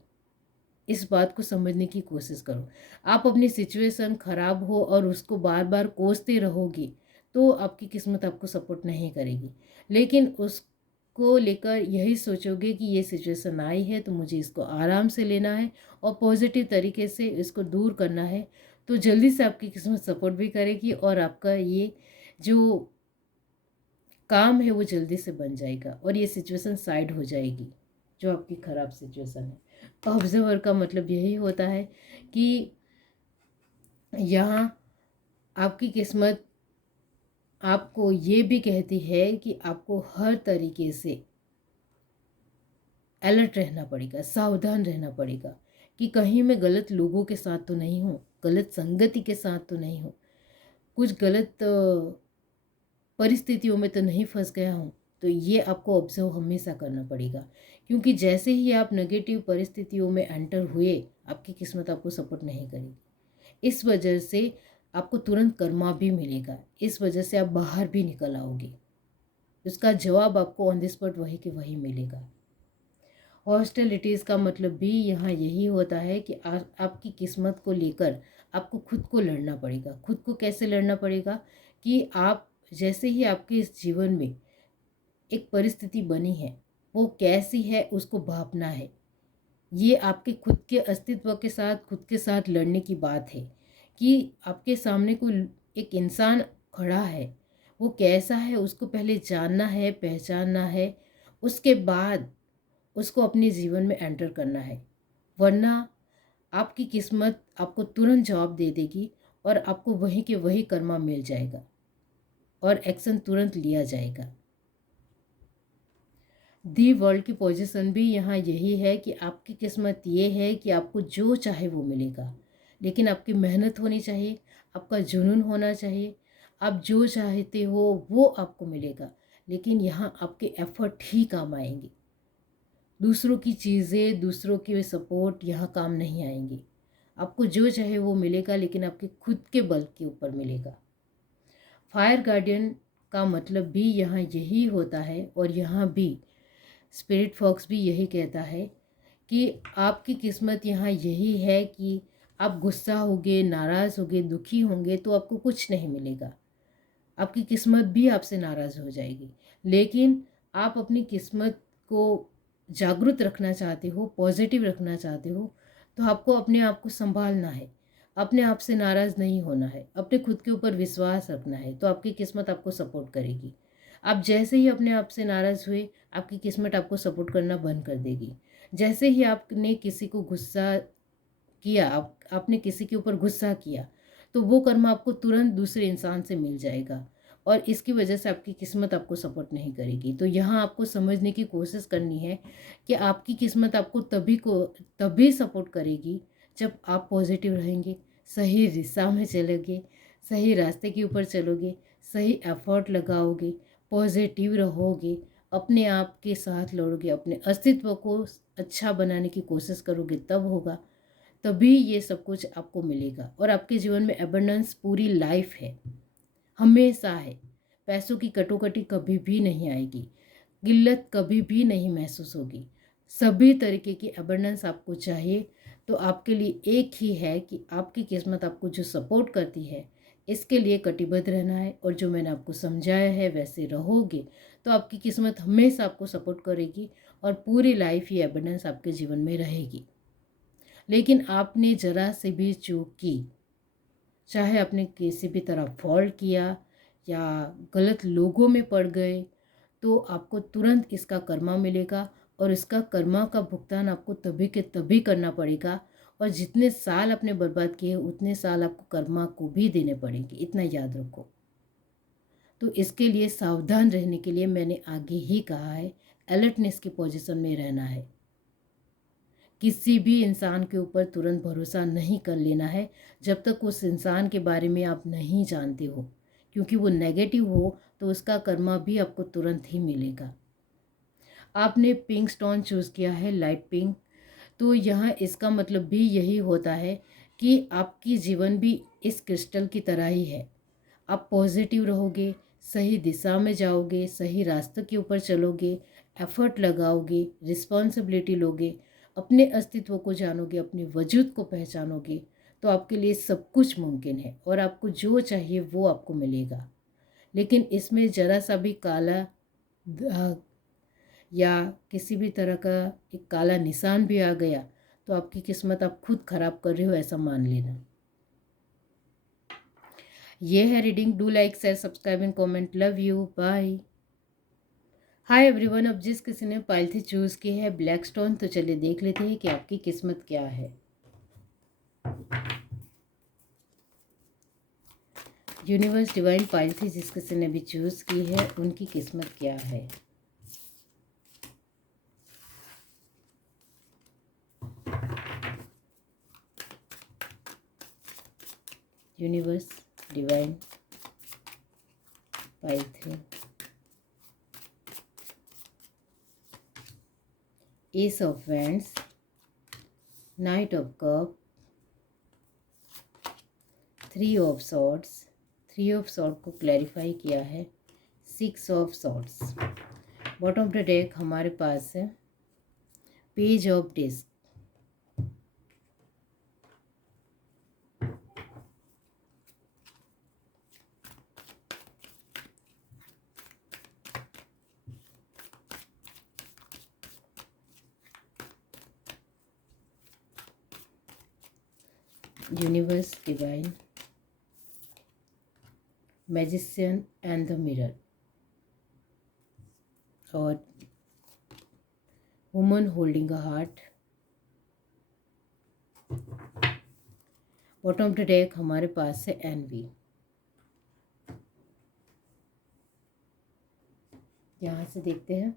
इस बात को समझने की कोशिश करो। आप अपनी सिचुएशन ख़राब हो और उसको बार बार कोसते रहोगे तो आपकी किस्मत आपको सपोर्ट नहीं करेगी। लेकिन उसको लेकर यही सोचोगे कि ये सिचुएशन आई है तो मुझे इसको आराम से लेना है और पॉजिटिव तरीके से इसको दूर करना है, तो जल्दी से आपकी किस्मत सपोर्ट भी करेगी और आपका ये जो काम है वो जल्दी से बन जाएगा और ये सिचुएशन साइड हो जाएगी, जो आपकी ख़राब सिचुएशन है। ऑब्जर्वर का मतलब यही होता है कि यहाँ आपकी किस्मत आपको ये भी कहती है कि आपको हर तरीके से अलर्ट रहना पड़ेगा, सावधान रहना पड़ेगा कि कहीं मैं गलत लोगों के साथ तो नहीं हूँ, गलत संगति के साथ तो नहीं हूँ, कुछ गलत परिस्थितियों में तो नहीं फंस गया हूँ। तो ये आपको ऑब्जर्व हमेशा करना पड़ेगा, क्योंकि जैसे ही आप नेगेटिव परिस्थितियों में एंटर हुए, आपकी किस्मत आपको सपोर्ट नहीं करेगी। इस वजह से आपको तुरंत कर्मा भी मिलेगा, इस वजह से आप बाहर भी निकल आओगे। उसका जवाब आपको ऑन द स्पॉट वही के वही मिलेगा। हॉस्टिलिटीज़ का मतलब भी यहाँ यही होता है कि आपकी किस्मत को लेकर आपको खुद को लड़ना पड़ेगा। खुद को कैसे लड़ना पड़ेगा कि आप जैसे ही आपके इस जीवन में एक परिस्थिति बनी है, वो कैसी है उसको भांपना है। ये आपके खुद के अस्तित्व के साथ, खुद के साथ लड़ने की बात है कि आपके सामने कोई एक इंसान खड़ा है, वो कैसा है उसको पहले जानना है, पहचानना है, उसके बाद उसको अपने जीवन में एंटर करना है। वरना आपकी किस्मत आपको तुरंत जवाब दे देगी और आपको वहीं के वही कर्मा मिल जाएगा और एक्शन तुरंत लिया जाएगा। दी वर्ल्ड की पोजीशन भी यहाँ यही है कि आपकी किस्मत ये है कि आपको जो चाहे वो मिलेगा, लेकिन आपकी मेहनत होनी चाहिए, आपका जुनून होना चाहिए। आप जो चाहते हो वो आपको मिलेगा, लेकिन यहाँ आपके एफर्ट ही काम आएंगे। दूसरों की चीज़ें, दूसरों के सपोर्ट यहाँ काम नहीं आएंगे। आपको जो चाहे वो मिलेगा, लेकिन आपके खुद के बल के ऊपर मिलेगा। फायर गार्डियन का मतलब भी यहाँ यही होता है, और यहाँ भी स्पिरिट फॉक्स भी यही कहता है कि आपकी किस्मत यहाँ यही है कि आप गुस्सा होगे, नाराज़ होगे, दुखी होंगे तो आपको कुछ नहीं मिलेगा। आपकी किस्मत भी आपसे नाराज़ हो जाएगी। लेकिन आप अपनी किस्मत को जागरूक रखना चाहते हो, पॉजिटिव रखना चाहते हो, तो आपको अपने आप को संभालना है, अपने आप से नाराज़ नहीं होना है, अपने खुद के ऊपर विश्वास रखना है, तो आपकी किस्मत आपको सपोर्ट करेगी। आप जैसे ही अपने आप से नाराज़ हुए, आपकी किस्मत आपको सपोर्ट करना बंद कर देगी। जैसे ही आपने किसी को गुस्सा किया, आपने किसी के ऊपर गुस्सा किया, तो वो कर्म आपको तुरंत दूसरे इंसान से मिल जाएगा, और इसकी वजह से आपकी किस्मत आपको सपोर्ट नहीं करेगी। तो यहाँ आपको समझने की कोशिश करनी है कि आपकी किस्मत आपको तभी सपोर्ट करेगी जब आप पॉजिटिव रहेंगे, सही दिशा में चलोगे, सही रास्ते के ऊपर चलोगे, सही एफर्ट लगाओगे, पॉजिटिव रहोगे, अपने आप के साथ लड़ोगे, अपने अस्तित्व को अच्छा बनाने की कोशिश करोगे, तब होगा। तभी ये सब कुछ आपको मिलेगा, और आपके जीवन में एबंडेंस पूरी लाइफ है, हमेशा है। पैसों की कटोकटी कभी भी नहीं आएगी, किल्लत कभी भी नहीं महसूस होगी। सभी तरीके की एबंडेंस आपको चाहिए, तो आपके लिए एक ही है कि आपकी किस्मत आपको जो सपोर्ट करती है, इसके लिए कटिबद्ध रहना है, और जो मैंने आपको समझाया है वैसे रहोगे तो आपकी किस्मत हमेशा आपको सपोर्ट करेगी, और पूरी लाइफ ये एबंडेंस आपके जीवन में रहेगी। लेकिन आपने ज़रा से भी चूक की, चाहे आपने किसी भी तरह फॉल्ट किया या गलत लोगों में पड़ गए, तो आपको तुरंत इसका कर्मा मिलेगा, और इसका कर्मा का भुगतान आपको तभी के तभी करना पड़ेगा। और जितने साल आपने बर्बाद किए उतने साल आपको कर्मा को भी देने पड़ेंगे, इतना याद रखो। तो इसके लिए सावधान रहने के लिए मैंने आगे ही कहा है, अलर्टनेस की पोजीशन में रहना है। किसी भी इंसान के ऊपर तुरंत भरोसा नहीं कर लेना है जब तक उस इंसान के बारे में आप नहीं जानते हो, क्योंकि वो नेगेटिव हो तो उसका कर्मा भी आपको तुरंत ही मिलेगा। आपने पिंक स्टोन चूज़ किया है, लाइट पिंक, तो यहाँ इसका मतलब भी यही होता है कि आपकी जीवन भी इस क्रिस्टल की तरह ही है। आप पॉजिटिव रहोगे, सही दिशा में जाओगे, सही रास्ते के ऊपर चलोगे, एफर्ट लगाओगे, रिस्पॉन्सिबिलिटी लोगे, अपने अस्तित्व को जानोगे, अपने वजूद को पहचानोगे, तो आपके लिए सब कुछ मुमकिन है, और आपको जो चाहिए वो आपको मिलेगा। लेकिन इसमें ज़रा सा भी काला दाग या किसी भी तरह का एक काला निशान भी आ गया, तो आपकी किस्मत आप खुद खराब कर रहे हो, ऐसा मान लेना। ये है reading. Do like, share, subscribe and comment. Love you, bye. Hi everyone. अब जिस किसी ने पाइल थी चूज़ की है ब्लैक स्टोन, तो चलिए देख लेते हैं कि आपकी किस्मत क्या है। यूनिवर्स डिवाइन पाइल थी जिस किसी ने भी चूज़ की है, उनकी किस्मत क्या है। यूनिवर्स डिवाइन पाइल थी, ace of wands, knight of cup, three of swords, three of sword को क्लैरिफाई किया है, six of swords. Bottom of the deck हमारे पास है page of discs, universe divine, magician and the mirror, और woman holding a heart. Bottom of the deck हमारे पास है एनवी। यहाँ से देखते हैं।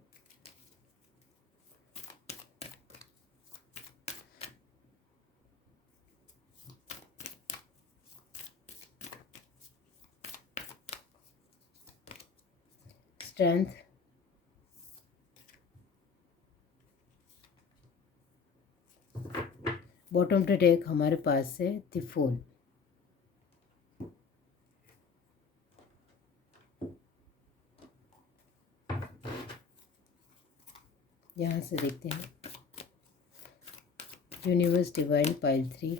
Strength, bottom of the deck हमारे पास है द फूल। यहाँ से देखते हैं यूनिवर्स डिवाइन पाइल 3।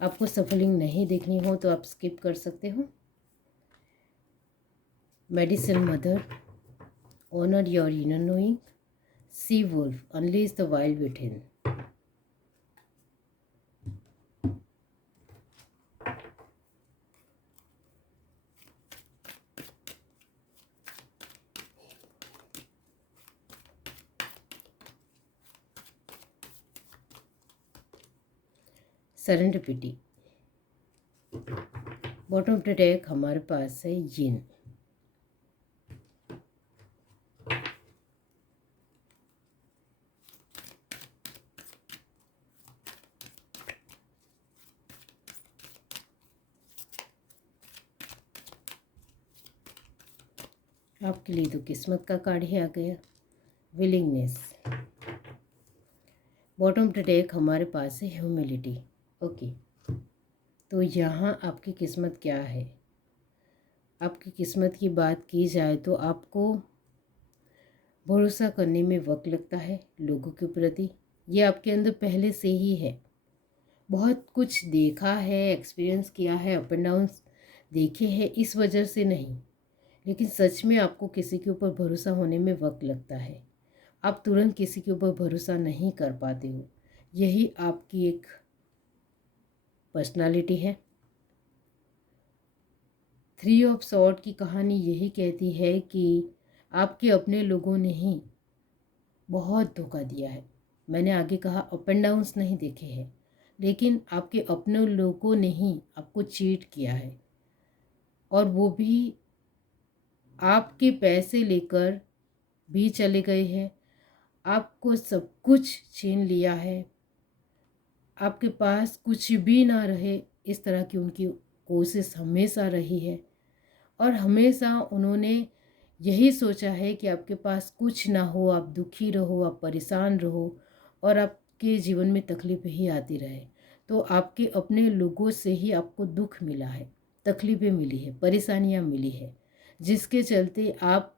आपको सफलिंग नहीं देखनी हो तो आप स्किप कर सकते हो। Medicine mother, honour your inner knowing, sea wolf, unleash the wild within. Serendipity. Bottom of the deck हमारे पास है यिन। आपके लिए तो किस्मत का कार्ड ही आ गया, willingness. Bottom of the deck हमारे पास है ह्यूमिलिटी। ओके, तो यहाँ आपकी किस्मत क्या है? आपकी किस्मत की बात की जाए तो आपको भरोसा करने में वक्त लगता है लोगों के प्रति। ये आपके अंदर पहले से ही है। बहुत कुछ देखा है, एक्सपीरियंस किया है, अप एंड डाउन्स देखे हैं, इस वजह से नहीं, लेकिन सच में आपको किसी के ऊपर भरोसा होने में वक्त लगता है। आप तुरंत किसी के ऊपर भरोसा नहीं कर पाते हो। यही आपकी एक पर्सनालिटी है। 3 ऑफ सॉर्ड की कहानी यही कहती है कि आपके अपने लोगों ने ही बहुत धोखा दिया है। मैंने आगे कहा अप एंड डाउन्स नहीं देखे हैं, लेकिन आपके अपने लोगों ने ही आपको चीट किया है, और वो भी आपके पैसे लेकर भी चले गए हैं। आपको सब कुछ छीन लिया है, आपके पास कुछ भी ना रहे, इस तरह की उनकी कोशिश हमेशा रही है। और हमेशा उन्होंने यही सोचा है कि आपके पास कुछ ना हो, आप दुखी रहो, आप परेशान रहो, और आपके जीवन में तकलीफ ही आती रहे। तो आपके अपने लोगों से ही आपको दुख मिला है, तकलीफ़ें मिली है, परेशानियां मिली है, जिसके चलते आप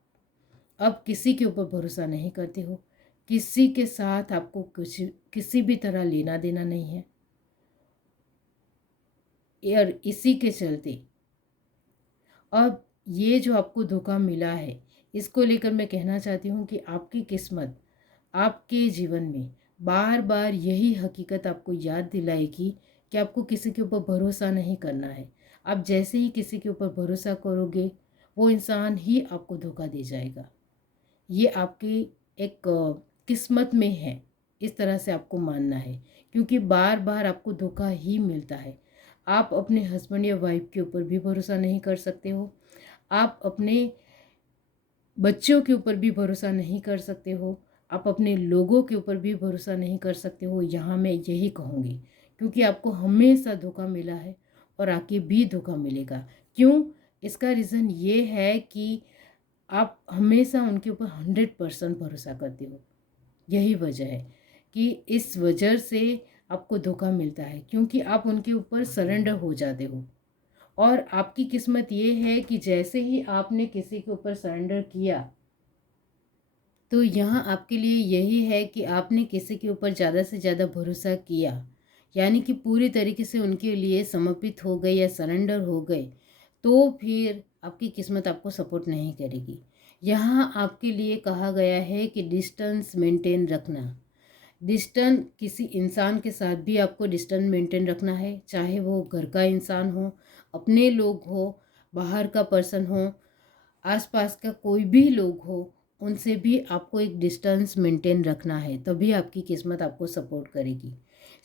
अब किसी के ऊपर भरोसा नहीं करते हो। किसी के साथ आपको कुछ किसी भी तरह लेना देना नहीं है, और इसी के चलते अब ये जो आपको धोखा मिला है, इसको लेकर मैं कहना चाहती हूँ कि आपकी किस्मत आपके जीवन में बार बार यही हकीकत आपको याद दिलाएगी कि आपको किसी के ऊपर भरोसा नहीं करना है। आप जैसे ही किसी के ऊपर भरोसा करोगे, वो इंसान ही आपको धोखा दे जाएगा। ये आपकी एक किस्मत में है, इस तरह से आपको मानना है, क्योंकि बार बार आपको धोखा ही मिलता है। आप अपने हस्बैंड या वाइफ के ऊपर भी भरोसा नहीं कर सकते हो, आप अपने बच्चों के ऊपर भी भरोसा नहीं कर सकते हो, आप अपने लोगों के ऊपर भी भरोसा नहीं कर सकते हो। यहाँ मैं यही कहूँगी, क्योंकि आपको हमेशा धोखा मिला है और आगे भी धोखा मिलेगा। क्यों? इसका रीज़न ये है कि आप हमेशा उनके ऊपर 100% भरोसा करते हो। यही वजह है कि इस वजह से आपको धोखा मिलता है, क्योंकि आप उनके ऊपर सरेंडर हो जाते हो। और आपकी किस्मत ये है कि जैसे ही आपने किसी के ऊपर सरेंडर किया, तो यहाँ आपके लिए यही है कि आपने किसी के ऊपर ज़्यादा से ज़्यादा भरोसा किया, यानी कि पूरी तरीके से उनके लिए समर्पित हो गए या सरेंडर हो गए, तो फिर आपकी किस्मत आपको सपोर्ट नहीं करेगी। यहाँ आपके लिए कहा गया है कि डिस्टेंस मेंटेन रखना। डिस्टेंस किसी इंसान के साथ भी आपको डिस्टेंस मेंटेन रखना है, चाहे वो घर का इंसान हो, अपने लोग हो, बाहर का पर्सन हो, आसपास का कोई भी लोग हो, उनसे भी आपको एक डिस्टेंस मेंटेन रखना है, तभी आपकी किस्मत आपको सपोर्ट करेगी।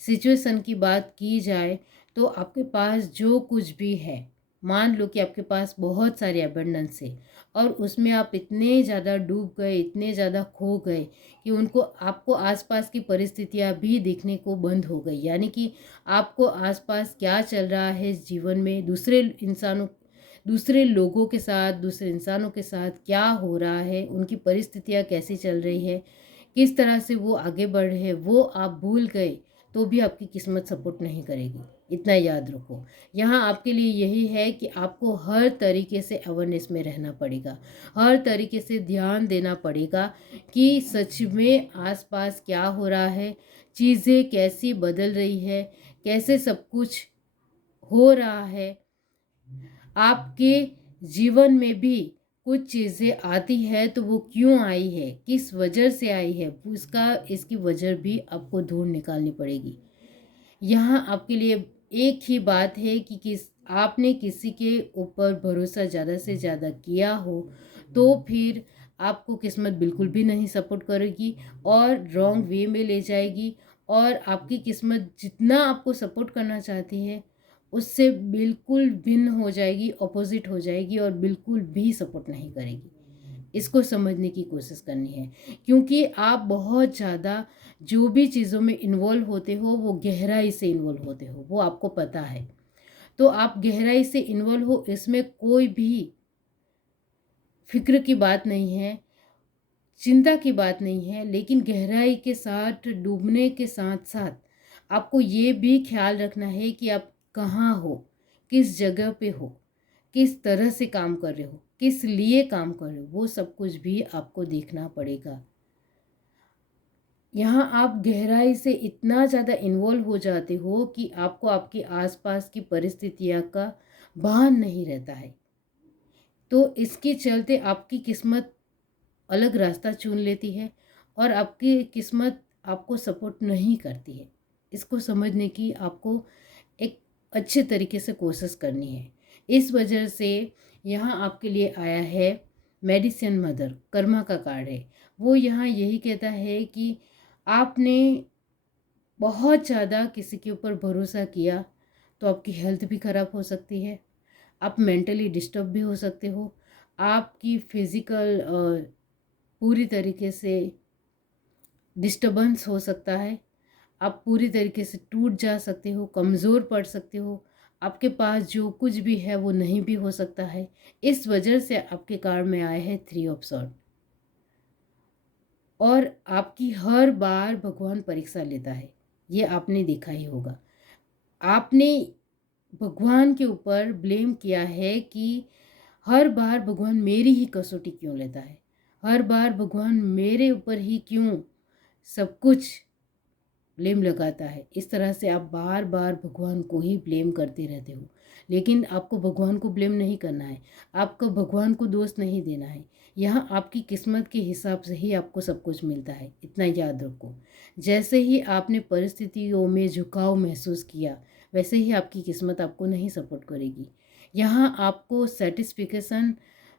सिचुएशन की बात की जाए तो आपके पास जो कुछ भी है, मान लो कि आपके पास बहुत सारे अबंडेंस है, और उसमें आप इतने ज़्यादा डूब गए, इतने ज़्यादा खो गए कि उनको आपको आसपास की परिस्थितियाँ भी देखने को बंद हो गई। यानी कि आपको आसपास क्या चल रहा है जीवन में, दूसरे लोगों के साथ, दूसरे इंसानों के साथ क्या हो रहा है, उनकी परिस्थितियाँ कैसी चल रही है, किस तरह से वो आगे बढ़ रहे हैं, वो आप भूल गए, तो भी आपकी किस्मत सपोर्ट नहीं करेगी। इतना याद रखो। यहाँ आपके लिए यही है कि आपको हर तरीके से अवेयरनेस में रहना पड़ेगा, हर तरीके से ध्यान देना पड़ेगा कि सच में आसपास क्या हो रहा है, चीज़ें कैसी बदल रही है, कैसे सब कुछ हो रहा है। आपके जीवन में भी कुछ चीज़ें आती है तो वो क्यों आई है, किस वजह से आई है, उसका इसकी वजह भी आपको ढूंढ निकालनी पड़ेगी। यहाँ आपके लिए एक ही बात है कि आपने किसी के ऊपर भरोसा ज़्यादा से ज़्यादा किया हो तो फिर आपको किस्मत बिल्कुल भी नहीं सपोर्ट करेगी और रॉन्ग वे में ले जाएगी, और आपकी किस्मत जितना आपको सपोर्ट करना चाहती है उससे बिल्कुल भिन्न हो जाएगी, ऑपोजिट हो जाएगी और बिल्कुल भी सपोर्ट नहीं करेगी। इसको समझने की कोशिश करनी है, क्योंकि आप बहुत ज़्यादा जो भी चीज़ों में इन्वॉल्व होते हो वो गहराई से इन्वॉल्व होते हो, वो आपको पता है। तो आप गहराई से इन्वॉल्व हो, इसमें कोई भी फ़िक्र की बात नहीं है, चिंता की बात नहीं है, लेकिन गहराई के साथ डूबने के साथ-साथ आपको ये भी ख़्याल रखना है कि आप कहाँ हो, किस जगह पे हो, किस तरह से काम कर रहे हो, किस लिए काम कर रहे हो, वो सब कुछ भी आपको देखना पड़ेगा। यहाँ आप गहराई से इतना ज़्यादा इन्वॉल्व हो जाते हो कि आपको आपके आसपास की परिस्थितियाँ का भान नहीं रहता है। तो इसके चलते आपकी किस्मत अलग रास्ता चुन लेती है और आपकी किस्मत आपको सपोर्ट नहीं करती है। इसको समझने की आपको एक अच्छे तरीके से कोशिश करनी है। इस वजह से यहाँ आपके लिए आया है मेडिसिन मदर, कर्मा का कार्ड है। वो यहाँ यही कहता है कि आपने बहुत ज़्यादा किसी के ऊपर भरोसा किया तो आपकी हेल्थ भी ख़राब हो सकती है, आप मेंटली डिस्टर्ब भी हो सकते हो, आपकी फिज़िकल पूरी तरीके से डिस्टर्बेंस हो सकता है, आप पूरी तरीके से टूट जा सकते हो, कमज़ोर पड़ सकते हो, आपके पास जो कुछ भी है वो नहीं भी हो सकता है। इस वजह से आपके कार्ड में आया है 3 ऑफ सॉर्ड, और आपकी हर बार भगवान परीक्षा लेता है, ये आपने देखा ही होगा। आपने भगवान के ऊपर ब्लेम किया है कि हर बार भगवान मेरी ही कसौटी क्यों लेता है, हर बार भगवान मेरे ऊपर ही क्यों सब कुछ ब्लेम लगाता है। इस तरह से आप बार बार भगवान को ही ब्लेम करते रहते हो, लेकिन आपको भगवान को ब्लेम नहीं करना है, आपको भगवान को दोष नहीं देना है। यहाँ आपकी किस्मत के हिसाब से ही आपको सब कुछ मिलता है, इतना याद रखो। जैसे ही आपने परिस्थितियों में झुकाव महसूस किया वैसे ही आपकी किस्मत आपको नहीं सपोर्ट करेगी। यहाँ आपको सेटिस्फिकेशन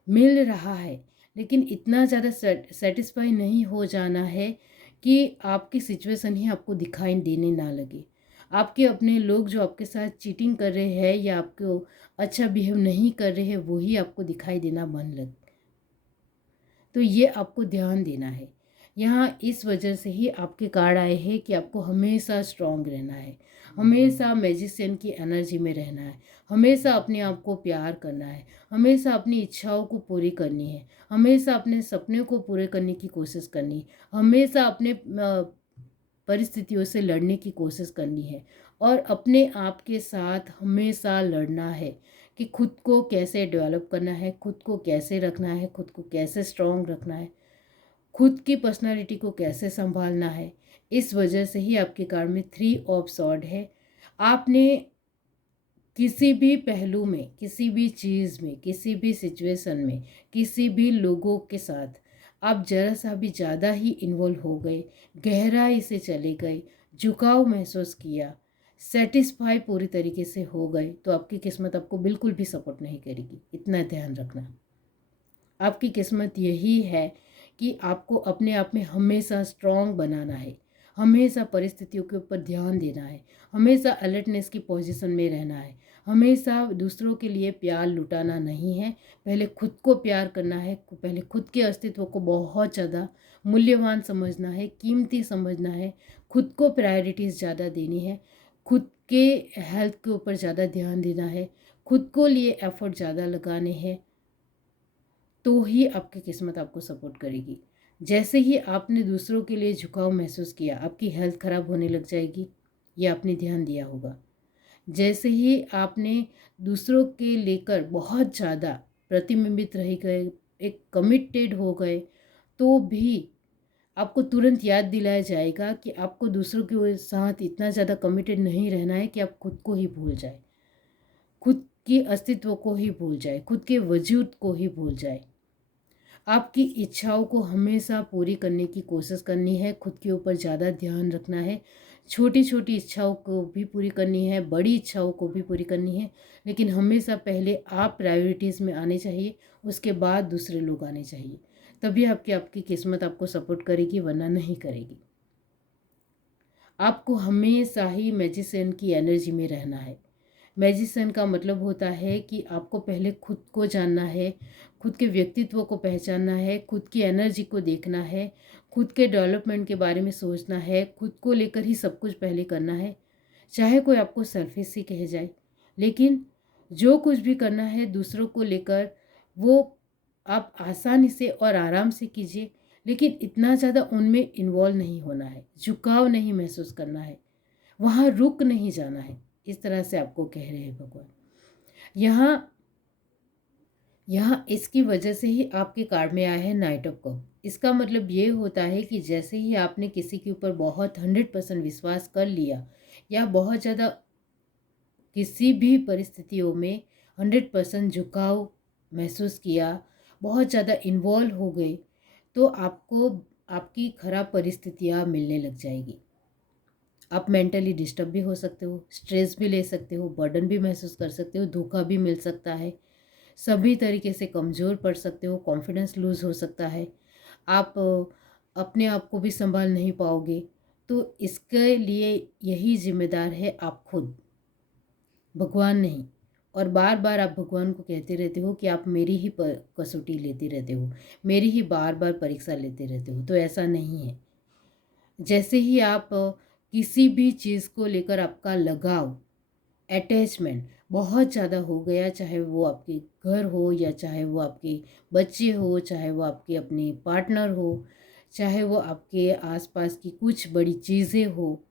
मिल रहा है, लेकिन इतना ज़्यादा सेटिस्फाई नहीं हो जाना है कि आपकी सिचुएशन ही आपको दिखाई देने ना लगे। आपके अपने लोग जो आपके साथ चीटिंग कर रहे हैं या आपको अच्छा बिहेव नहीं कर रहे हैं वही आपको दिखाई देना बंद लगे। तो ये आपको ध्यान देना है। यहाँ इस वजह से ही आपके कार्ड आए हैं कि आपको हमेशा स्ट्रांग रहना है, हमेशा मैजिशियन की एनर्जी में रहना है, हमेशा अपने आप को प्यार करना है, हमेशा अपनी इच्छाओं को पूरी करनी है, हमेशा अपने सपने को पूरे करने की कोशिश करनी है, हमेशा अपने परिस्थितियों से लड़ने की कोशिश करनी है, और अपने आप के साथ हमेशा लड़ना है कि खुद को कैसे डेवलप करना है, खुद को कैसे रखना है, खुद को कैसे स्ट्रॉन्ग रखना है, खुद की पर्सनालिटी को कैसे संभालना है। इस वजह से ही आपके कार्ड में 3 ऑफ सॉर्ड है। आपने किसी भी पहलू में, किसी भी चीज़ में, किसी भी सिचुएशन में, किसी भी लोगों के साथ आप ज़रा सा भी ज़्यादा ही इन्वॉल्व हो गए, गहराई से चले गए, झुकाव महसूस किया, सेटिस्फाई पूरी तरीके से हो गए, तो आपकी किस्मत आपको बिल्कुल भी सपोर्ट नहीं करेगी, इतना ध्यान रखना। आपकी किस्मत यही है कि आपको अपने आप में हमेशा स्ट्रांग बनाना है, हमेशा परिस्थितियों के ऊपर ध्यान देना है, हमेशा अलर्टनेस की पोजीशन में रहना है, हमेशा दूसरों के लिए प्यार लुटाना नहीं है, पहले खुद को प्यार करना है, पहले खुद के अस्तित्व को बहुत ज़्यादा मूल्यवान समझना है, कीमती समझना है, खुद को प्रायोरिटीज़ ज़्यादा देनी है, खुद के हेल्थ के ऊपर ज़्यादा ध्यान देना है, खुद को लिए एफर्ट ज़्यादा लगाने हैं, तो ही आपकी किस्मत आपको सपोर्ट करेगी। जैसे ही आपने दूसरों के लिए झुकाव महसूस किया, आपकी हेल्थ ख़राब होने लग जाएगी, ये आपने ध्यान दिया होगा। जैसे ही आपने दूसरों के लेकर बहुत ज़्यादा प्रतिबिंबित रह गए, एक कमिटेड हो गए, तो भी आपको तुरंत याद दिलाया जाएगा कि आपको दूसरों के साथ इतना ज़्यादा कमिटेड नहीं रहना है कि आप खुद को ही भूल जाए, खुद की अस्तित्व को ही भूल जाए, खुद के वजूद को ही भूल जाए। आपकी इच्छाओं को हमेशा पूरी करने की कोशिश करनी है, खुद के ऊपर ज़्यादा ध्यान रखना है। छोटी छोटी इच्छाओं को भी पूरी करनी है, बड़ी इच्छाओं को भी पूरी करनी है, लेकिन हमेशा पहले आप प्रायोरिटीज़ में आने चाहिए, उसके बाद दूसरे लोग आने चाहिए। तभी आपकी आपकी किस्मत आपको सपोर्ट करेगी, वरना नहीं करेगी। आपको हमेशा ही मैजिशियन की एनर्जी में रहना है। मैजिशियन का मतलब होता है कि आपको पहले खुद को जानना है, खुद के व्यक्तित्व को पहचानना है, खुद की एनर्जी को देखना है, खुद के डेवलपमेंट के बारे में सोचना है, खुद को लेकर ही सब कुछ पहले करना है। चाहे कोई आपको सेल्फिश ही कह जाए, लेकिन जो कुछ भी करना है दूसरों को लेकर, वो आप आसानी से और आराम से कीजिए, लेकिन इतना ज़्यादा उनमें इन्वॉल्व नहीं होना है, झुकाव नहीं महसूस करना है, वहाँ रुक नहीं जाना है। इस तरह से आपको कह रहे हैं भगवान। यहाँ यहाँ इसकी वजह से ही आपके कार्ड में आया है नाइट ऑफ कप। इसका मतलब ये होता है कि जैसे ही आपने किसी के ऊपर बहुत 100% विश्वास कर लिया, या बहुत ज़्यादा किसी भी परिस्थितियों में 100% झुकाव महसूस किया, बहुत ज़्यादा इन्वॉल्व हो गए, तो आपको आपकी खराब परिस्थितियाँ मिलने लग जाएगी। आप मेंटली डिस्टर्ब भी हो सकते हो, स्ट्रेस भी ले सकते हो, बर्डन भी महसूस कर सकते हो, धोखा भी मिल सकता है, सभी तरीके से कमज़ोर पड़ सकते हो, कॉन्फिडेंस लूज़ हो सकता है, आप अपने आप को भी संभाल नहीं पाओगे। तो इसके लिए यही जिम्मेदार है आप खुद, भगवान नहीं। और बार बार आप भगवान को कहते रहते हो कि आप मेरी ही कसौटी लेते रहते हो, मेरी ही बार बार परीक्षा लेते रहते हो, तो ऐसा नहीं है। जैसे ही आप किसी भी चीज़ को लेकर आपका लगाव, अटैचमेंट बहुत ज़्यादा हो गया, चाहे वो आपके घर हो, या चाहे वो आपके बच्चे हो, चाहे वो आपके अपने पार्टनर हो, चाहे वो आपके आसपास की कुछ बड़ी चीज़ें हो,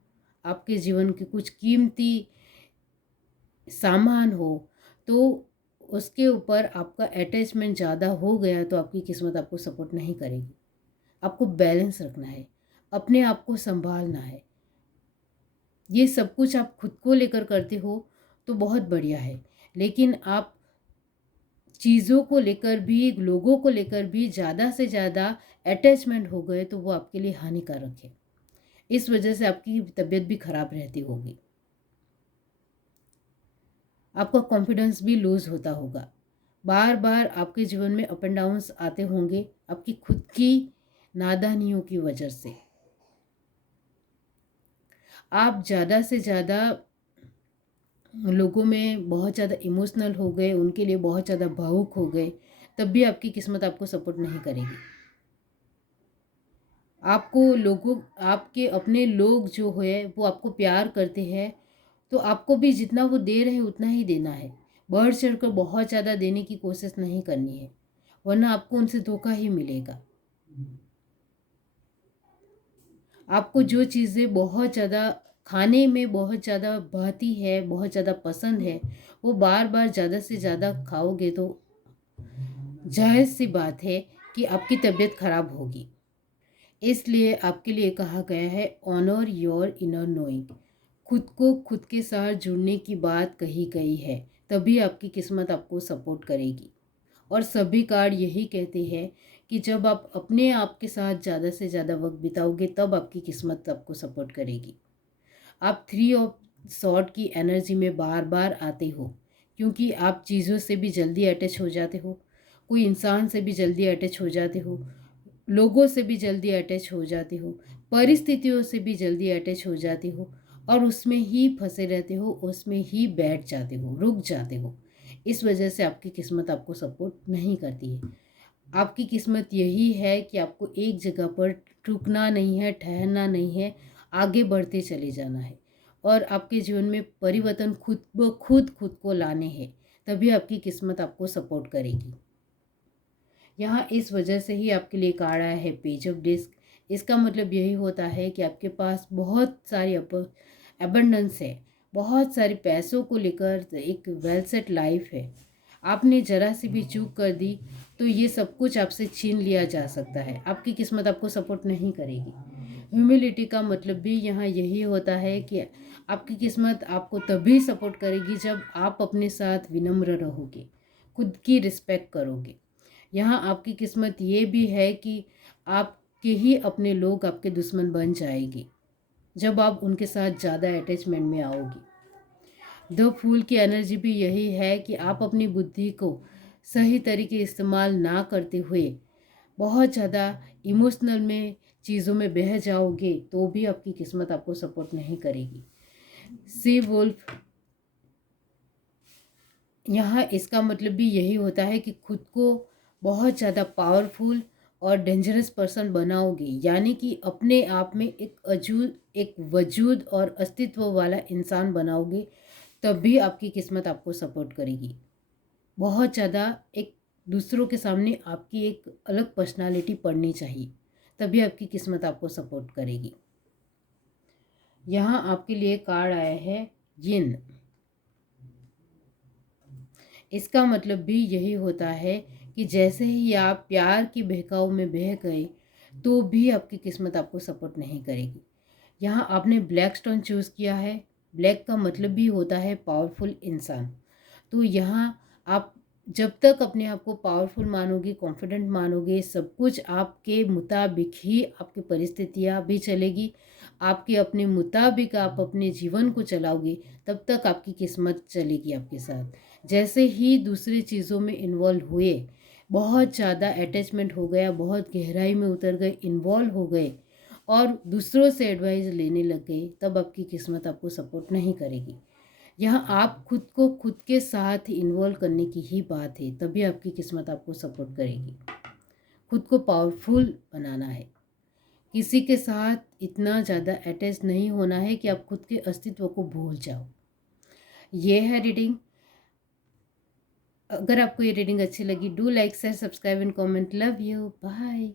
आपके जीवन के कुछ कीमती सामान हो, तो उसके ऊपर आपका अटैचमेंट ज़्यादा हो गया, तो आपकी किस्मत आपको सपोर्ट नहीं करेगी। आपको बैलेंस रखना है, अपने आप को संभालना है। ये सब कुछ आप खुद को लेकर करते हो तो बहुत बढ़िया है, लेकिन आप चीज़ों को लेकर भी, लोगों को लेकर भी ज़्यादा से ज़्यादा अटैचमेंट हो गए, तो वो आपके लिए हानिकारक है। इस वजह से आपकी तबीयत भी खराब रहती होगी, आपका कॉन्फिडेंस भी लूज़ होता होगा, बार बार आपके जीवन में अप एंड डाउन्स आते होंगे, आपकी खुद की नादानियों की वजह से। आप ज़्यादा से ज़्यादा लोगों में बहुत ज़्यादा इमोशनल हो गए, उनके लिए बहुत ज़्यादा भावुक हो गए, तब भी आपकी किस्मत आपको सपोर्ट नहीं करेगी। आपको लोगों, आपके अपने लोग जो है वो आपको प्यार करते हैं, तो आपको भी जितना वो दे रहे हैं उतना ही देना है। बढ़ चढ़कर बहुत ज़्यादा देने की कोशिश नहीं करनी है, वरना आपको उनसे धोखा ही मिलेगा। आपको जो चीज़ें बहुत ज़्यादा खाने में बहुत ज़्यादा भाती है, बहुत ज़्यादा पसंद है, वो बार बार ज़्यादा से ज़्यादा खाओगे तो जायज़ सी बात है कि आपकी तबीयत खराब होगी। इसलिए आपके लिए कहा गया है ऑनर योर इनर नोइंग। खुद को खुद के साथ जुड़ने की बात कही गई है, तभी आपकी किस्मत आपको सपोर्ट करेगी। और सभी कार्ड यही कहते हैं कि जब आप अपने आप के साथ ज़्यादा से ज़्यादा वक्त बिताओगे, तब आपकी किस्मत आपको सपोर्ट करेगी। आप 3 ऑफ सॉर्ड की एनर्जी में बार बार आते हो, क्योंकि आप चीज़ों से भी जल्दी अटैच हो जाते हो, कोई इंसान से भी जल्दी अटैच हो जाते हो, लोगों से भी जल्दी अटैच हो जाते हो, परिस्थितियों से भी जल्दी अटैच हो जाते हो, और उसमें ही फंसे रहते हो, उसमें ही बैठ जाते हो, रुक जाते हो। इस वजह से आपकी किस्मत आपको सपोर्ट नहीं करती है। आपकी किस्मत यही है कि आपको एक जगह पर रुकना नहीं है, ठहरना नहीं है, आगे बढ़ते चले जाना है, और आपके जीवन में परिवर्तन खुद ब खुद खुद को लाने हैं, तभी आपकी किस्मत आपको सपोर्ट करेगी। यहाँ इस वजह से ही आपके लिए कार्ड आया है पेज ऑफ डिस्क। इसका मतलब यही होता है कि आपके पास बहुत सारी अबंडेंस है, बहुत सारे पैसों को लेकर एक वेल सेट लाइफ है। आपने ज़रा सी भी चूक कर दी तो ये सब कुछ आपसे छीन लिया जा सकता है। आपकी किस्मत आपको सपोर्ट नहीं करेगी। ह्यूमिलिटी का मतलब भी यहाँ यही होता है कि आपकी किस्मत आपको तभी सपोर्ट करेगी जब आप अपने साथ विनम्र रहोगे, खुद की रिस्पेक्ट करोगे। यहाँ आपकी किस्मत ये भी है कि आपके ही अपने लोग आपके दुश्मन बन जाएंगे जब आप उनके साथ ज़्यादा अटैचमेंट में आओगी। द फूल की एनर्जी भी यही है कि आप अपनी बुद्धि को सही तरीके इस्तेमाल ना करते हुए बहुत ज़्यादा इमोशनल में चीज़ों में बह जाओगे तो भी आपकी किस्मत आपको सपोर्ट नहीं करेगी। सी वुल्फ, यहाँ इसका मतलब भी यही होता है कि खुद को बहुत ज़्यादा पावरफुल और डेंजरस पर्सन बनाओगे, यानी कि अपने आप में एक वजूद और अस्तित्व वाला इंसान बनाओगे, तब भी आपकी किस्मत आपको सपोर्ट करेगी। बहुत ज़्यादा एक दूसरों के सामने आपकी एक अलग पर्सनालिटी पड़नी चाहिए, तभी आपकी किस्मत आपको सपोर्ट करेगी। यहाँ आपके लिए कार्ड आया है जिन। इसका मतलब भी यही होता है कि जैसे ही आप प्यार की बहकाव में बह गए तो भी आपकी किस्मत आपको सपोर्ट नहीं करेगी। यहाँ आपने ब्लैक स्टोन चूज़ किया है। ब्लैक का मतलब भी होता है पावरफुल इंसान। तो यहाँ आप जब तक अपने आप को पावरफुल मानोगे, कॉन्फिडेंट मानोगे, सब कुछ आपके मुताबिक ही आपकी परिस्थितियाँ भी चलेगी, आपके अपने मुताबिक आप अपने जीवन को चलाओगे, तब तक आपकी किस्मत चलेगी आपके साथ। जैसे ही दूसरी चीज़ों में इन्वॉल्व हुए, बहुत ज़्यादा अटैचमेंट हो गया, बहुत गहराई में उतर गए, इन्वॉल्व हो गए और दूसरों से एडवाइस लेने लग गए, तब आपकी किस्मत आपको सपोर्ट नहीं करेगी। यहाँ आप खुद को खुद के साथ इन्वॉल्व करने की ही बात है, तभी आपकी किस्मत आपको सपोर्ट करेगी। खुद को पावरफुल बनाना है, किसी के साथ इतना ज़्यादा अटैच नहीं होना है कि आप खुद के अस्तित्व को भूल जाओ। ये है रीडिंग। अगर आपको ये रीडिंग अच्छी लगी, do like share subscribe and comment. Love you, bye.